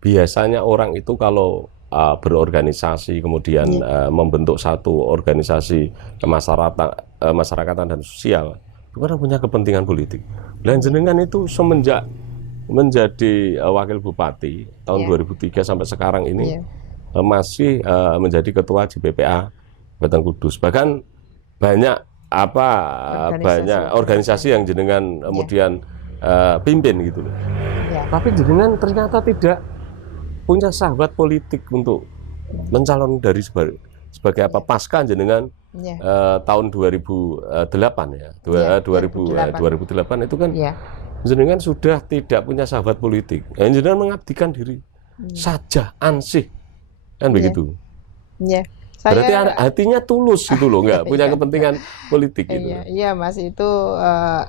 Biasanya orang itu kalau berorganisasi, kemudian membentuk satu organisasi kemasyarakatan dan sosial, itu kan punya kepentingan politik. Dan jenengan itu semenjak menjadi wakil bupati tahun 2003 sampai sekarang ini masih menjadi ketua JPPA Kabupaten Kudus. Bahkan banyak organisasi yang jenengan kemudian pimpin gitu loh. Tapi jenengan ternyata tidak punya sahabat politik untuk mencalon dari sebagai pasca jenengan tahun 2008 ya. 2008 itu kan jenengan sudah tidak punya sahabat politik. Jenengan mengabdikan diri saja, ansih. Kan begitu. Berarti hatinya tulus gitu loh, nggak punya kepentingan politik gitu. Iya Mas, itu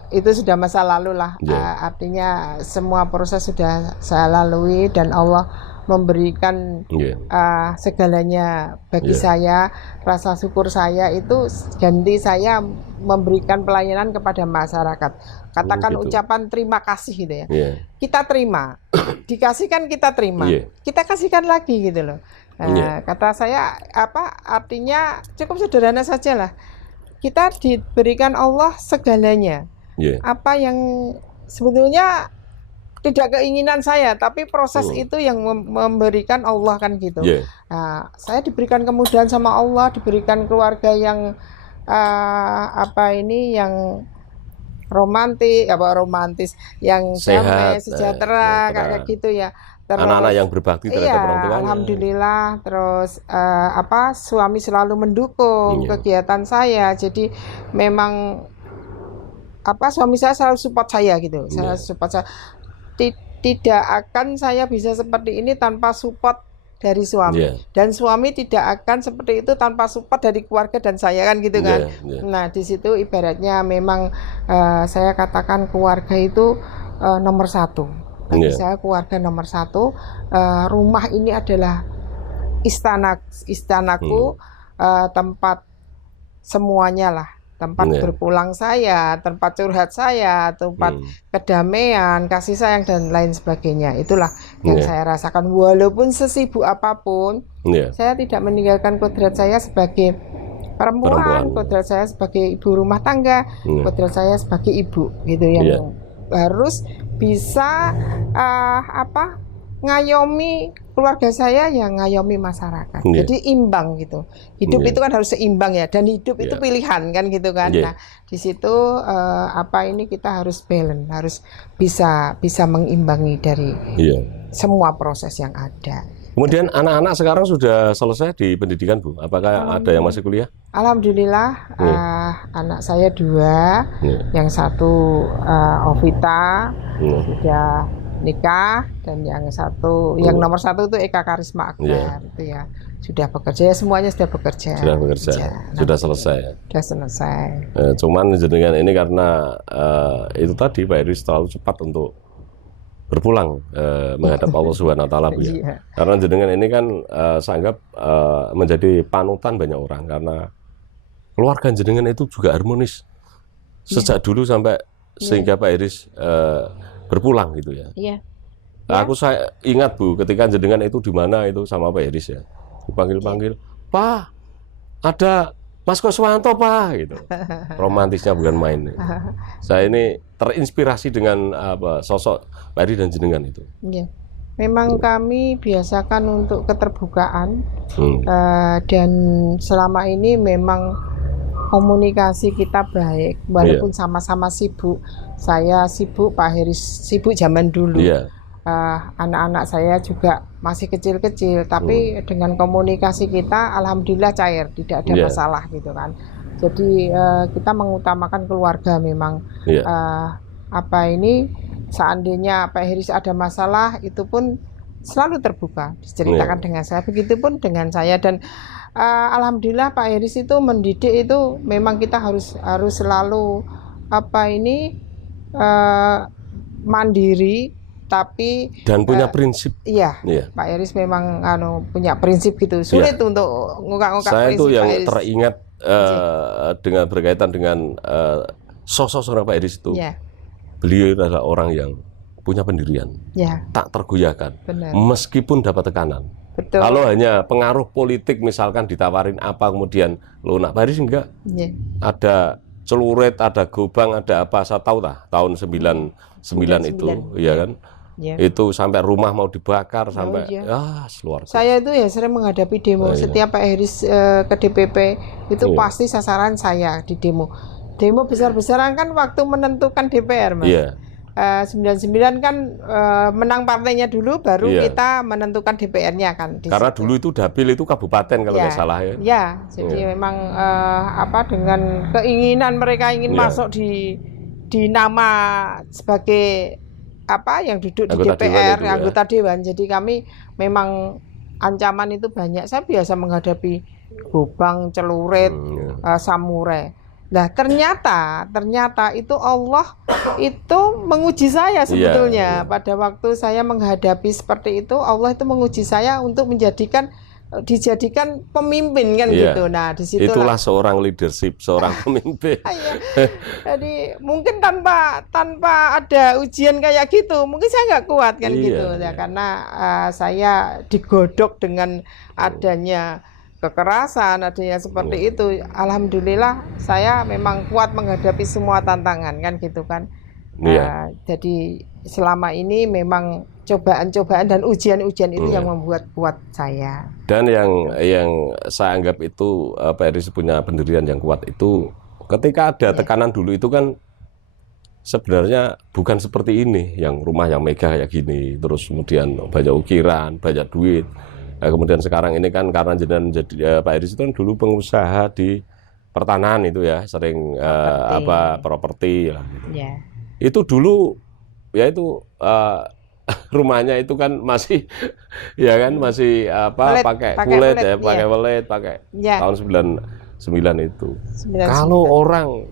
sudah masa lalu lah. Artinya semua proses sudah saya lalui dan Allah memberikan segalanya bagi saya. Rasa syukur saya itu ganti saya memberikan pelayanan kepada masyarakat. Katakan ucapan terima kasih gitu ya. Kita terima, dikasihkan kita terima, kita kasihkan lagi gitu loh. Kata saya artinya cukup sederhana saja lah. Kita diberikan Allah segalanya. Apa yang sebetulnya tidak keinginan saya, tapi proses itu yang memberikan Allah kan gitu. Nah, saya diberikan kemudahan sama Allah, diberikan keluarga yang yang romantis, yang damai, sejahtera, kayak gitu ya. Anak-anak yang berbakti terhadap orang tuanya. Alhamdulillah. Terus suami selalu mendukung kegiatan saya. Jadi memang suami saya selalu support saya gitu. Saya support saya. Tidak akan saya bisa seperti ini tanpa support dari suami. Dan suami tidak akan seperti itu tanpa support dari keluarga dan saya kan gitu kan. Nah, di situ ibaratnya memang saya katakan keluarga itu nomor satu. Bagi saya keluarga nomor satu. Rumah ini adalah istanaku, tempat semuanya lah. Tempat berpulang saya, tempat curhat saya, tempat kedamaian, kasih sayang dan lain sebagainya. Itulah yang saya rasakan. Walaupun sesibuk apapun, saya tidak meninggalkan kodrat saya sebagai perempuan, kodrat saya sebagai ibu rumah tangga, kodrat saya sebagai ibu gitu yang harus bisa ngayomi keluarga saya, yang ngayomi masyarakat. Jadi imbang gitu. Hidup itu kan harus seimbang ya, dan hidup itu pilihan kan gitu kan. Nah, di situ kita harus balance, harus bisa mengimbangi dari semua proses yang ada. Kemudian anak-anak sekarang sudah selesai di pendidikan, Bu? Apakah ada yang masih kuliah? Alhamdulillah, anak saya 2, yang satu Ovita sudah nikah, dan yang nomor 1 itu Eka Karisma Akbar, itu ya sudah bekerja, semuanya sudah bekerja. Sudah selesai. Sudah selesai. Cuman jenengan ini karena itu tadi Pak Iris terlalu cepat untuk berpulang menghadap Allah Subhanahu Wa Taala, Bu, ya. Karena jenengan ini kan saya anggap menjadi panutan banyak orang, karena keluarga jenengan itu juga harmonis sejak dulu sampai sehingga Pak Iris berpulang gitu ya. Saya ingat, Bu, ketika jenengan itu di mana itu sama Pak Iris ya, dipanggil-panggil, Pak, ada Mas Koswanto, Pak, gitu. Romantisnya bukan main. Saya ini terinspirasi dengan sosok Pak Iris dan jenengan itu. Memang kami biasakan untuk keterbukaan, dan selama ini memang komunikasi kita baik, walaupun sama-sama sibuk. Saya sibuk, Pak Heris sibuk zaman dulu. Anak-anak saya juga masih kecil-kecil, tapi dengan komunikasi kita alhamdulillah cair, tidak ada masalah gitu kan. Jadi kita mengutamakan keluarga memang. Seandainya Pak Heris ada masalah, itu pun selalu terbuka diceritakan dengan saya. Begitupun dengan saya, dan alhamdulillah Pak Heris itu mendidik itu memang kita harus selalu mandiri, tapi dan punya prinsip. Pak Heris memang punya prinsip gitu. Sulit untuk ngungkap-ngungkap prinsip. Saya itu yang teringat dengan berkaitan dengan sosok seorang Pak Heris itu. Beliau adalah orang yang punya pendirian, tak tergoyahkan, meskipun dapat tekanan. Kalau hanya pengaruh politik, misalkan ditawarin apa, kemudian lunak, Pak Heris enggak. Ada celurit, ada gobang, ada apa, saya tahu tahun 99 itu, ya kan? Itu sampai rumah mau dibakar, sampai luar biasa. Saya itu ya sering menghadapi demo. Setiap Pak Heris ke DPP itu pasti sasaran saya di demo. Demo besar-besaran kan waktu menentukan DPR, Mas. 99 kan menang partainya dulu, baru kita menentukan DPR-nya kan. Karena dulu itu Dapil itu kabupaten kalau nggak salah ya. Jadi memang dengan keinginan mereka ingin masuk di nama sebagai yang duduk anggota di DPR, dewan anggota dewan. Jadi kami memang ancaman itu banyak. Saya biasa menghadapi gobang, celurit, samurai. Nah, ternyata itu Allah itu menguji saya sebetulnya. Pada waktu saya menghadapi seperti itu, Allah itu menguji saya untuk dijadikan pemimpin kan gitu. Nah, itulah seorang leadership, seorang pemimpin. Jadi mungkin tanpa ada ujian kayak gitu, mungkin saya nggak kuat kan gitu. Ya, karena saya digodok dengan adanya kekerasan, adanya seperti itu. Alhamdulillah saya memang kuat menghadapi semua tantangan kan gitu kan. Jadi selama ini memang cobaan-cobaan dan ujian-ujian itu yang membuat kuat saya. Dan yang saya anggap itu Pak Heris punya pendirian yang kuat itu ketika ada tekanan dulu itu kan sebenarnya bukan seperti ini, yang rumah yang megah kayak gini, terus kemudian banyak ukiran, banyak duit. Kemudian sekarang ini kan karena jenengan jadi Pak Heris itu kan dulu pengusaha di pertanahan itu ya, sering properti lah gitu. Itu dulu ya itu rumahnya itu kan masih masih pakai kulit ya, pakai welet, pakai tahun 99 itu. Kalau orang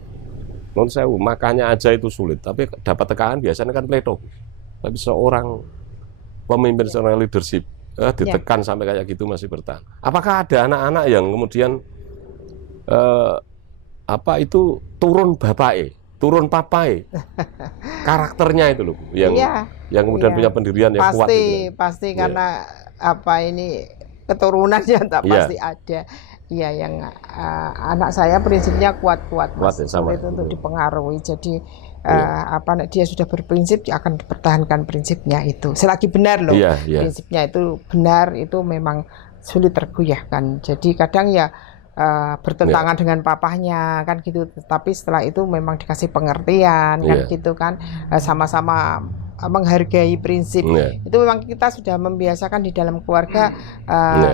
non sewu makannya aja itu sulit, tapi dapat tekanan biasanya kan pleto. Tapi seorang pemimpin, seorang leadership ditekan sampai kayak gitu masih bertahan. Apakah ada anak-anak yang kemudian itu turun turun papai karakternya itu loh, yang kemudian punya pendirian yang kuat itu. Pasti karena ini keturunannya pasti ada. Iya, yang anak saya prinsipnya kuat itu untuk dipengaruhi. Jadi dia sudah berprinsip, dia akan dipertahankan prinsipnya itu. Selagi benar loh, prinsipnya itu benar, itu memang sulit tergoyahkan. Jadi kadang bertentangan dengan papahnya kan gitu. Tapi setelah itu memang dikasih pengertian kan gitu kan. Sama-sama menghargai prinsip. Itu memang kita sudah membiasakan di dalam keluarga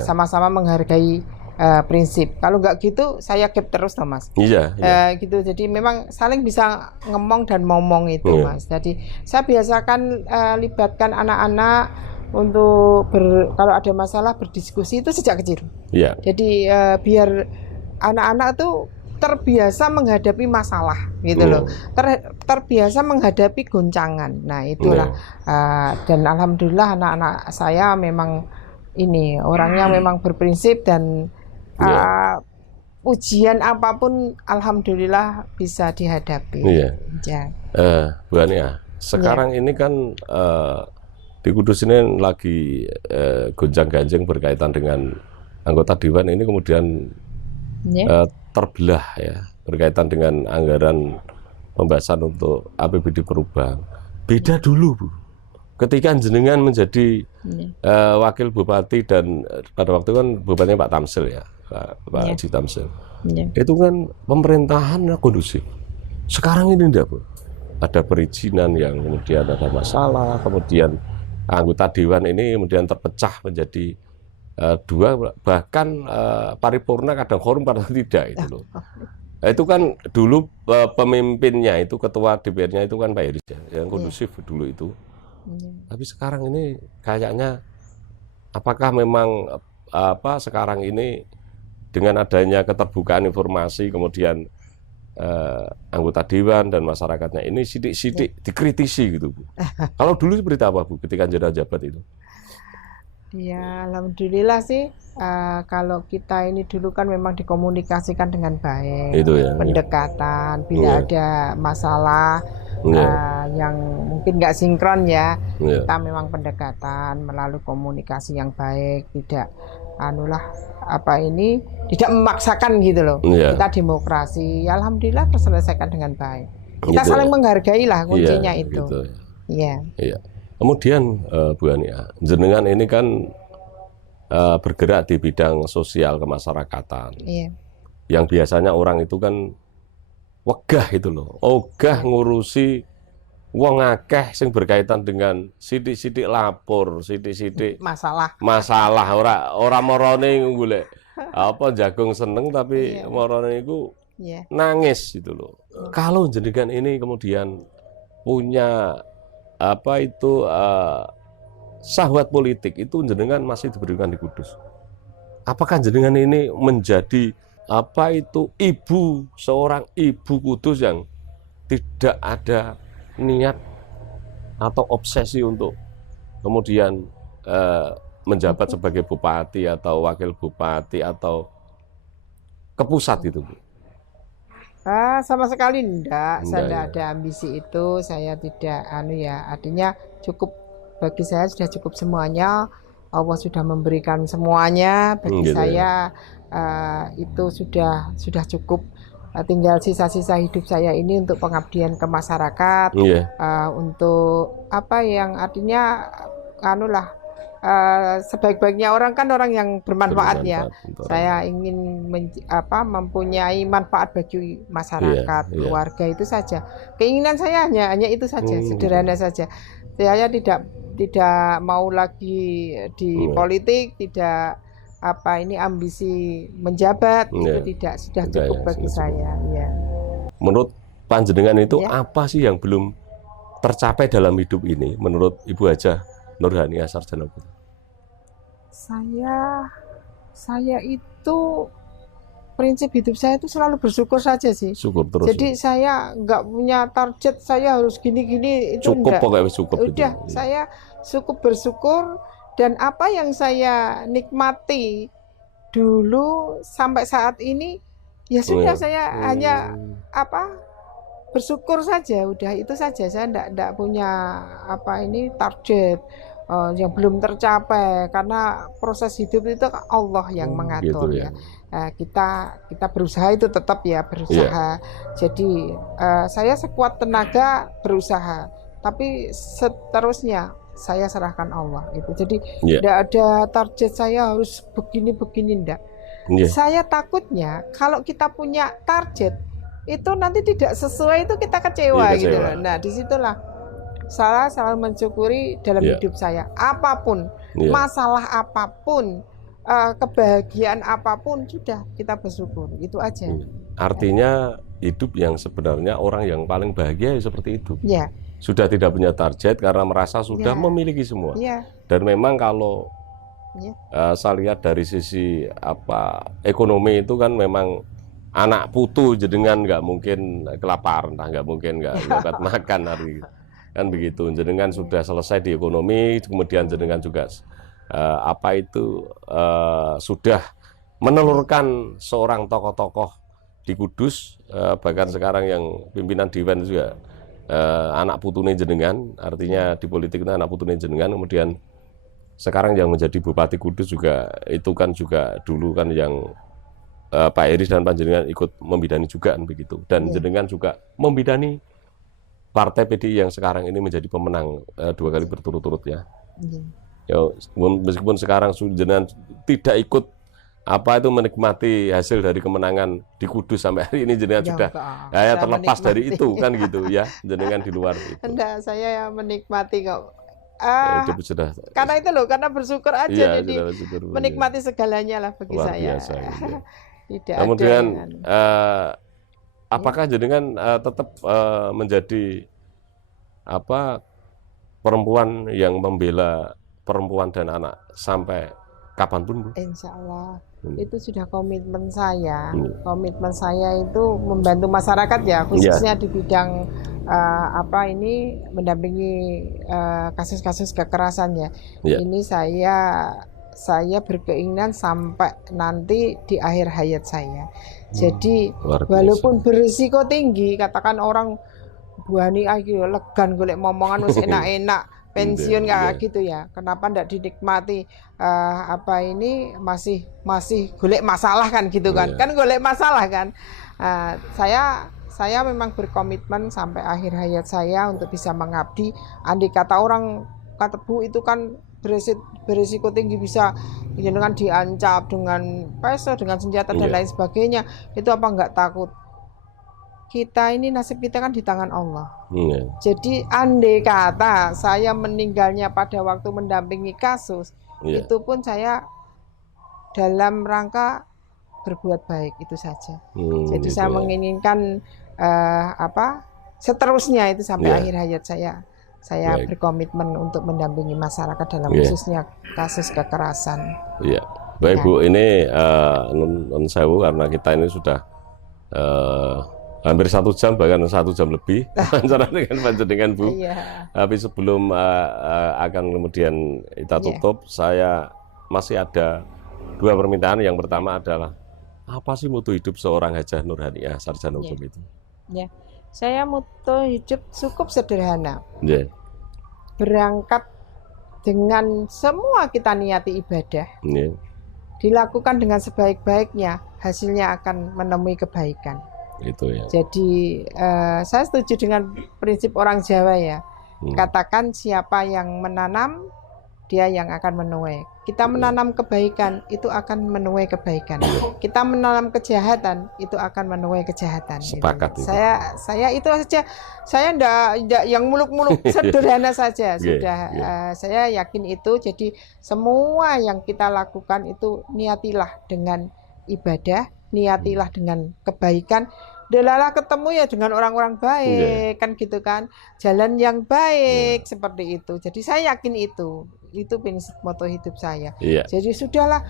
sama-sama menghargai prinsip. Kalau nggak gitu saya keep terus toh Mas. Gitu. Jadi memang saling bisa ngomong dan ngomong itu Mas. Jadi saya biasakan libatkan anak-anak untuk kalau ada masalah berdiskusi itu sejak kecil. Jadi biar anak-anak tuh terbiasa menghadapi masalah gitu loh, terbiasa menghadapi goncangan. Nah itulah dan alhamdulillah anak-anak saya memang ini orangnya memang berprinsip dan ujian apapun alhamdulillah bisa dihadapi. Bu Ania, sekarang ini kan di Kudus ini lagi gonjang-ganjing berkaitan dengan anggota dewan ini kemudian terbelah ya berkaitan dengan anggaran pembahasan untuk APBD perubahan. Beda dulu Bu, ketika jenengan menjadi wakil bupati dan pada waktu kan bupatinya Pak Tamsil ya, Pak Haji Tamsil. Itu kan pemerintahan kondusif. Sekarang ini enggak Bu, ada perizinan yang kemudian ada masalah, kemudian anggota dewan ini kemudian terpecah menjadi dua, bahkan paripurna kadang quorum kadang tidak itu loh. Itu kan dulu pemimpinnya itu ketua DPR-nya itu kan Pak Iris ya, yang kondusif dulu itu. Tapi sekarang ini kayaknya apakah memang sekarang ini dengan adanya keterbukaan informasi kemudian anggota dewan dan masyarakatnya ini sidik-sidik dikritisi gitu Bu. Kalau dulu seperti apa Bu ketika jabat itu? Ya, alhamdulillah sih kalau kita ini dulu kan memang dikomunikasikan dengan baik, pendekatan, bila ada masalah yang mungkin nggak sinkron ya, kita memang pendekatan melalui komunikasi yang baik, tidak tidak memaksakan gitu loh. Kita demokrasi, ya, alhamdulillah terselesaikan dengan baik. Kita saling menghargai lah kuncinya itu. Iya. Kemudian Bu Ania, jenengan ini kan bergerak di bidang sosial kemasyarakatan. Yang biasanya orang itu kan wegah itu loh, ogah ngurusi wong akeh sing berkaitan dengan sidik-sidik lapor, sidik-sidik masalah ora morone golek jagung seneng tapi morone iku nangis gitu loh. Kalau jenengan ini kemudian punya syahwat politik itu jenengan masih diberikan di Kudus. Apakah jenengan ini menjadi seorang ibu Kudus yang tidak ada niat atau obsesi untuk kemudian menjabat sebagai bupati atau wakil bupati atau ke pusat gitu Bu? Sama sekali enggak, saya tidak ada ambisi itu, saya tidak artinya cukup bagi saya sudah cukup semuanya, Allah sudah memberikan semuanya bagi saya, itu sudah cukup, tinggal sisa-sisa hidup saya ini untuk pengabdian ke masyarakat, untuk yang artinya sebaik-baiknya orang kan orang yang bermanfaat ya. Saya ingin mempunyai manfaat bagi masyarakat, keluarga itu saja. Keinginan saya hanya itu saja, sederhana saja. Saya tidak mau lagi di politik, tidak ambisi menjabat, itu tidak, sudah cukup bagi saya. Menurut panjenengan itu apa sih yang belum tercapai dalam hidup ini menurut Ibu Hajah Nurhania Sarjana Putri? Saya itu prinsip hidup saya itu selalu bersyukur saja sih. Syukur terus. Jadi saya nggak punya target saya harus gini-gini, itu cukup, pokoknya cukup. Udah, saya cukup bersyukur, dan apa yang saya nikmati dulu sampai saat ini ya sudah, saya hanya bersyukur saja, udah itu saja. Saya enggak punya target yang belum tercapai, karena proses hidup itu Allah yang mengatur gitu ya. Kita berusaha itu tetap ya berusaha. Jadi saya sekuat tenaga berusaha, tapi seterusnya saya serahkan Allah itu. Jadi tidak ada target saya harus begini enggak. Saya takutnya kalau kita punya target itu nanti tidak sesuai, itu kita kecewa gitu loh. Nah, disitulah Saya selalu mensyukuri dalam hidup saya. Apapun, masalah apapun, kebahagiaan apapun, sudah kita bersyukur. Itu aja. Artinya hidup yang sebenarnya orang yang paling bahagia seperti itu. Ya. Sudah tidak punya target karena merasa sudah memiliki semua. Dan memang kalau saya lihat dari sisi ekonomi itu kan memang anak putu jenengan nggak mungkin kelaparan, nggak mungkin nggak dapat makan hari kan begitu. Jenengan sudah selesai di ekonomi, kemudian jenengan juga sudah menelurkan seorang tokoh-tokoh di Kudus, bahkan sekarang yang pimpinan Dewan juga anak putune jenengan, artinya di politik itu anak putune jenengan. Kemudian sekarang yang menjadi Bupati Kudus juga itu kan juga dulu kan yang Pak Iris dan panjenengan ikut membidani juga kan begitu, dan jenengan juga membidani Partai PDI yang sekarang ini menjadi pemenang 2 kali berturut-turut ya. Ya, meskipun sekarang jenengan tidak ikut menikmati hasil dari kemenangan di Kudus sampai hari ini, jenengan sudah terlepas dari itu kan gitu ya, jenengan di luar itu. Enggak, saya menikmati kok. Karena itu loh, karena bersyukur aja, jadi menikmati segalanya lah bagi luar saya. Biasa, ya. Tidak kemudian ada apakah jenengan tetap menjadi perempuan yang membela perempuan dan anak sampai kapanpun, Bu? Insya Allah itu sudah komitmen saya. Komitmen saya itu membantu masyarakat ya, khususnya di bidang mendampingi kasus-kasus kekerasan ya. Ini saya berkeinginan sampai nanti di akhir hayat saya. Jadi walaupun berisiko tinggi, katakan orang buani ayo legan golek momongan wis enak-enak pensiun kayak gitu ya. Kenapa ndak dinikmati masih golek masalah kan gitu kan. Kan golek masalah kan. Saya memang berkomitmen sampai akhir hayat saya untuk bisa mengabdi. Andai kata orang kata Bu itu kan berisiko tinggi, bisa dengan diancam dengan peso, dengan senjata dan lain sebagainya. Itu apa enggak takut? Kita ini nasib kita kan di tangan Allah. Jadi andai kata saya meninggalnya pada waktu mendampingi kasus, itu pun saya dalam rangka berbuat baik itu saja. Jadi saya menginginkan seterusnya itu sampai akhir hayat saya berkomitmen untuk mendampingi masyarakat dalam khususnya kasus kekerasan. Baik Bu, ini nun sewu karena kita ini sudah hampir 1 jam, bahkan 1 jam lebih wawancara dengan panjenengan Bu. Tapi sebelum akan kemudian kita tutup, saya masih ada 2 permintaan. Yang pertama adalah apa sih mutu hidup seorang Hajah Nurhaniah sarjana hukum itu? Saya mutu hidup cukup sederhana. Berangkat dengan semua kita niati ibadah. Dilakukan dengan sebaik-baiknya, hasilnya akan menemui kebaikan. Itu ya. Jadi saya setuju dengan prinsip orang Jawa ya. Katakan siapa yang menanam, dia yang akan menuai. Kita menanam kebaikan, itu akan menuai kebaikan. Kita menanam kejahatan, itu akan menuai kejahatan. Sepakat. Gitu. Saya itu saja. Saya enggak yang muluk-muluk, sederhana saja. Sudah saya yakin itu. Jadi semua yang kita lakukan itu niatilah dengan ibadah, niatilah dengan kebaikan. Delalah ketemu ya dengan orang-orang baik, kan gitu kan, jalan yang baik seperti itu. Jadi saya yakin itu prinsip moto hidup saya. Jadi sudahlah,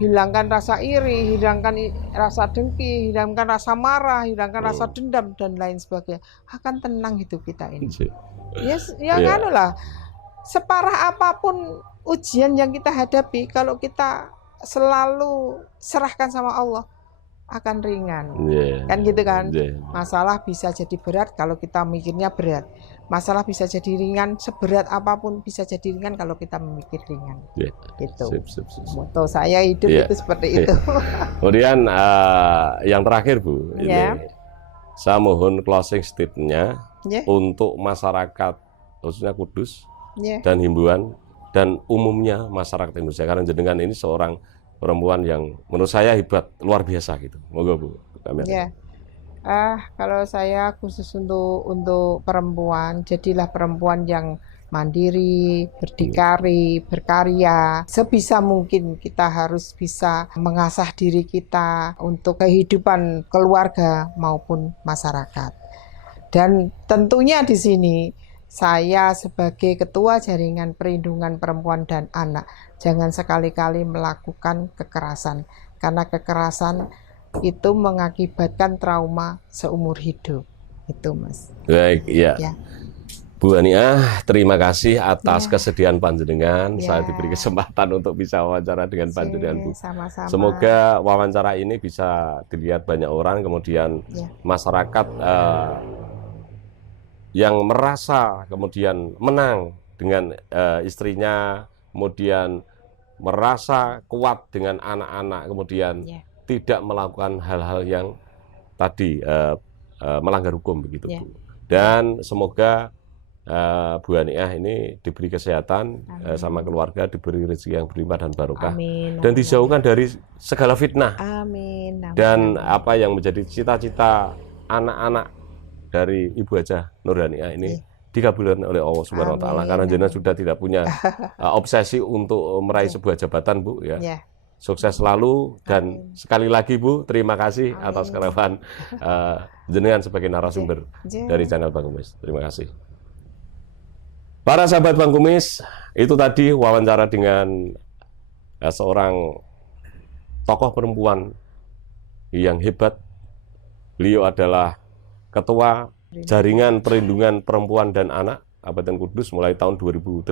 hilangkan rasa iri, hilangkan rasa dengki, hilangkan rasa marah, hilangkan rasa dendam dan lain sebagainya. Akan tenang hidup kita ini. Lah, separah apapun ujian yang kita hadapi, kalau kita selalu serahkan sama Allah, akan ringan. Kan gitu kan. Masalah bisa jadi berat kalau kita mikirnya berat. Masalah bisa jadi ringan, seberat apapun bisa jadi ringan kalau kita memikir ringan. Gitu. Moto saya hidup itu seperti itu. Kemudian yang terakhir Bu, ini saya mohon closing statement-nya untuk masyarakat khususnya Kudus dan himbauan dan umumnya masyarakat Indonesia, karena jenengan ini seorang perempuan yang menurut saya hebat, luar biasa gitu. Moga Bu. Kalau saya khusus untuk perempuan, jadilah perempuan yang mandiri, berdikari, berkarya. Sebisa mungkin kita harus bisa mengasah diri kita untuk kehidupan keluarga maupun masyarakat. Dan tentunya di sini saya sebagai Ketua Jaringan Perlindungan Perempuan dan Anak, jangan sekali-kali melakukan kekerasan, karena kekerasan itu mengakibatkan trauma seumur hidup. Itu, Mas. Baik, ya. Ya. Bu Haniah, terima kasih atas Ya. kesediaan panjenengan. Ya. Saya diberi kesempatan untuk bisa wawancara dengan panjenengan, Bu. Sama-sama. Semoga wawancara ini bisa dilihat banyak orang, kemudian Ya. masyarakat yang merasa kemudian menang dengan istrinya, kemudian merasa kuat dengan anak-anak, kemudian Ya. tidak melakukan hal-hal yang tadi melanggar hukum begitu, Ya. Bu. Dan semoga Bu Haniah ini diberi kesehatan sama keluarga, diberi rezeki yang berlimpah dan barokah, Amin. dan dijauhkan dari segala fitnah. Amin. Dan apa yang menjadi cita-cita anak-anak dari Ibu Hajah Nur Haniah ini dikabulkan oleh Allah Subhanahu wa taala, karena jenengan sudah tidak punya obsesi untuk meraih sebuah jabatan, Bu, ya. Ya. Sukses selalu, dan sekali lagi, Bu, terima kasih atas kerawan jenengan sebagai narasumber dari channel Bang Kumis. Terima kasih. Para sahabat Bang Kumis, itu tadi wawancara dengan seorang tokoh perempuan yang hebat. Beliau adalah Ketua Jaringan Perlindungan Perempuan dan Anak Kabupaten Kudus mulai tahun 2008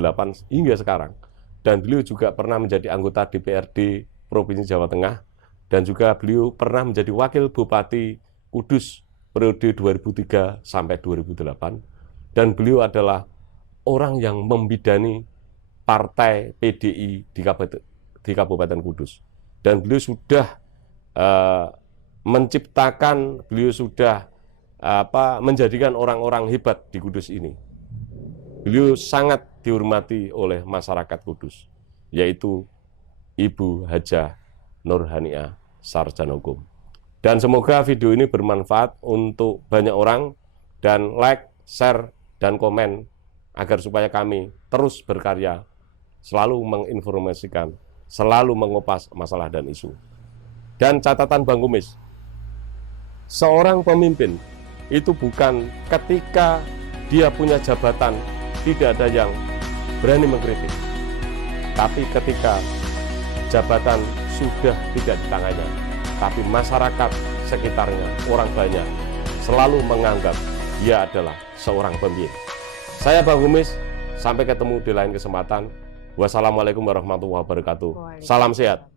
hingga sekarang. Dan beliau juga pernah menjadi anggota DPRD Provinsi Jawa Tengah, dan juga beliau pernah menjadi Wakil Bupati Kudus periode 2003 sampai 2008, dan beliau adalah orang yang membidani partai PDI di Kabupaten Kudus, dan beliau sudah menciptakan, beliau sudah menjadikan orang-orang hebat di Kudus ini. Beliau sangat dihormati oleh masyarakat Kudus, yaitu Ibu Hajah Nur Haniah Sarjana Hukum. Dan semoga video ini bermanfaat untuk banyak orang, dan like, share, dan komen agar supaya kami terus berkarya, selalu menginformasikan, selalu mengupas masalah dan isu. Dan catatan Bang Kumis, seorang pemimpin itu bukan ketika dia punya jabatan tidak ada yang berani mengkritik, tapi ketika jabatan sudah tidak di tangannya, tapi masyarakat sekitarnya, orang banyak selalu menganggap dia adalah seorang pemimpin. Saya Bang Kumis, sampai ketemu di lain kesempatan. Wassalamualaikum warahmatullahi wabarakatuh. Salam sehat.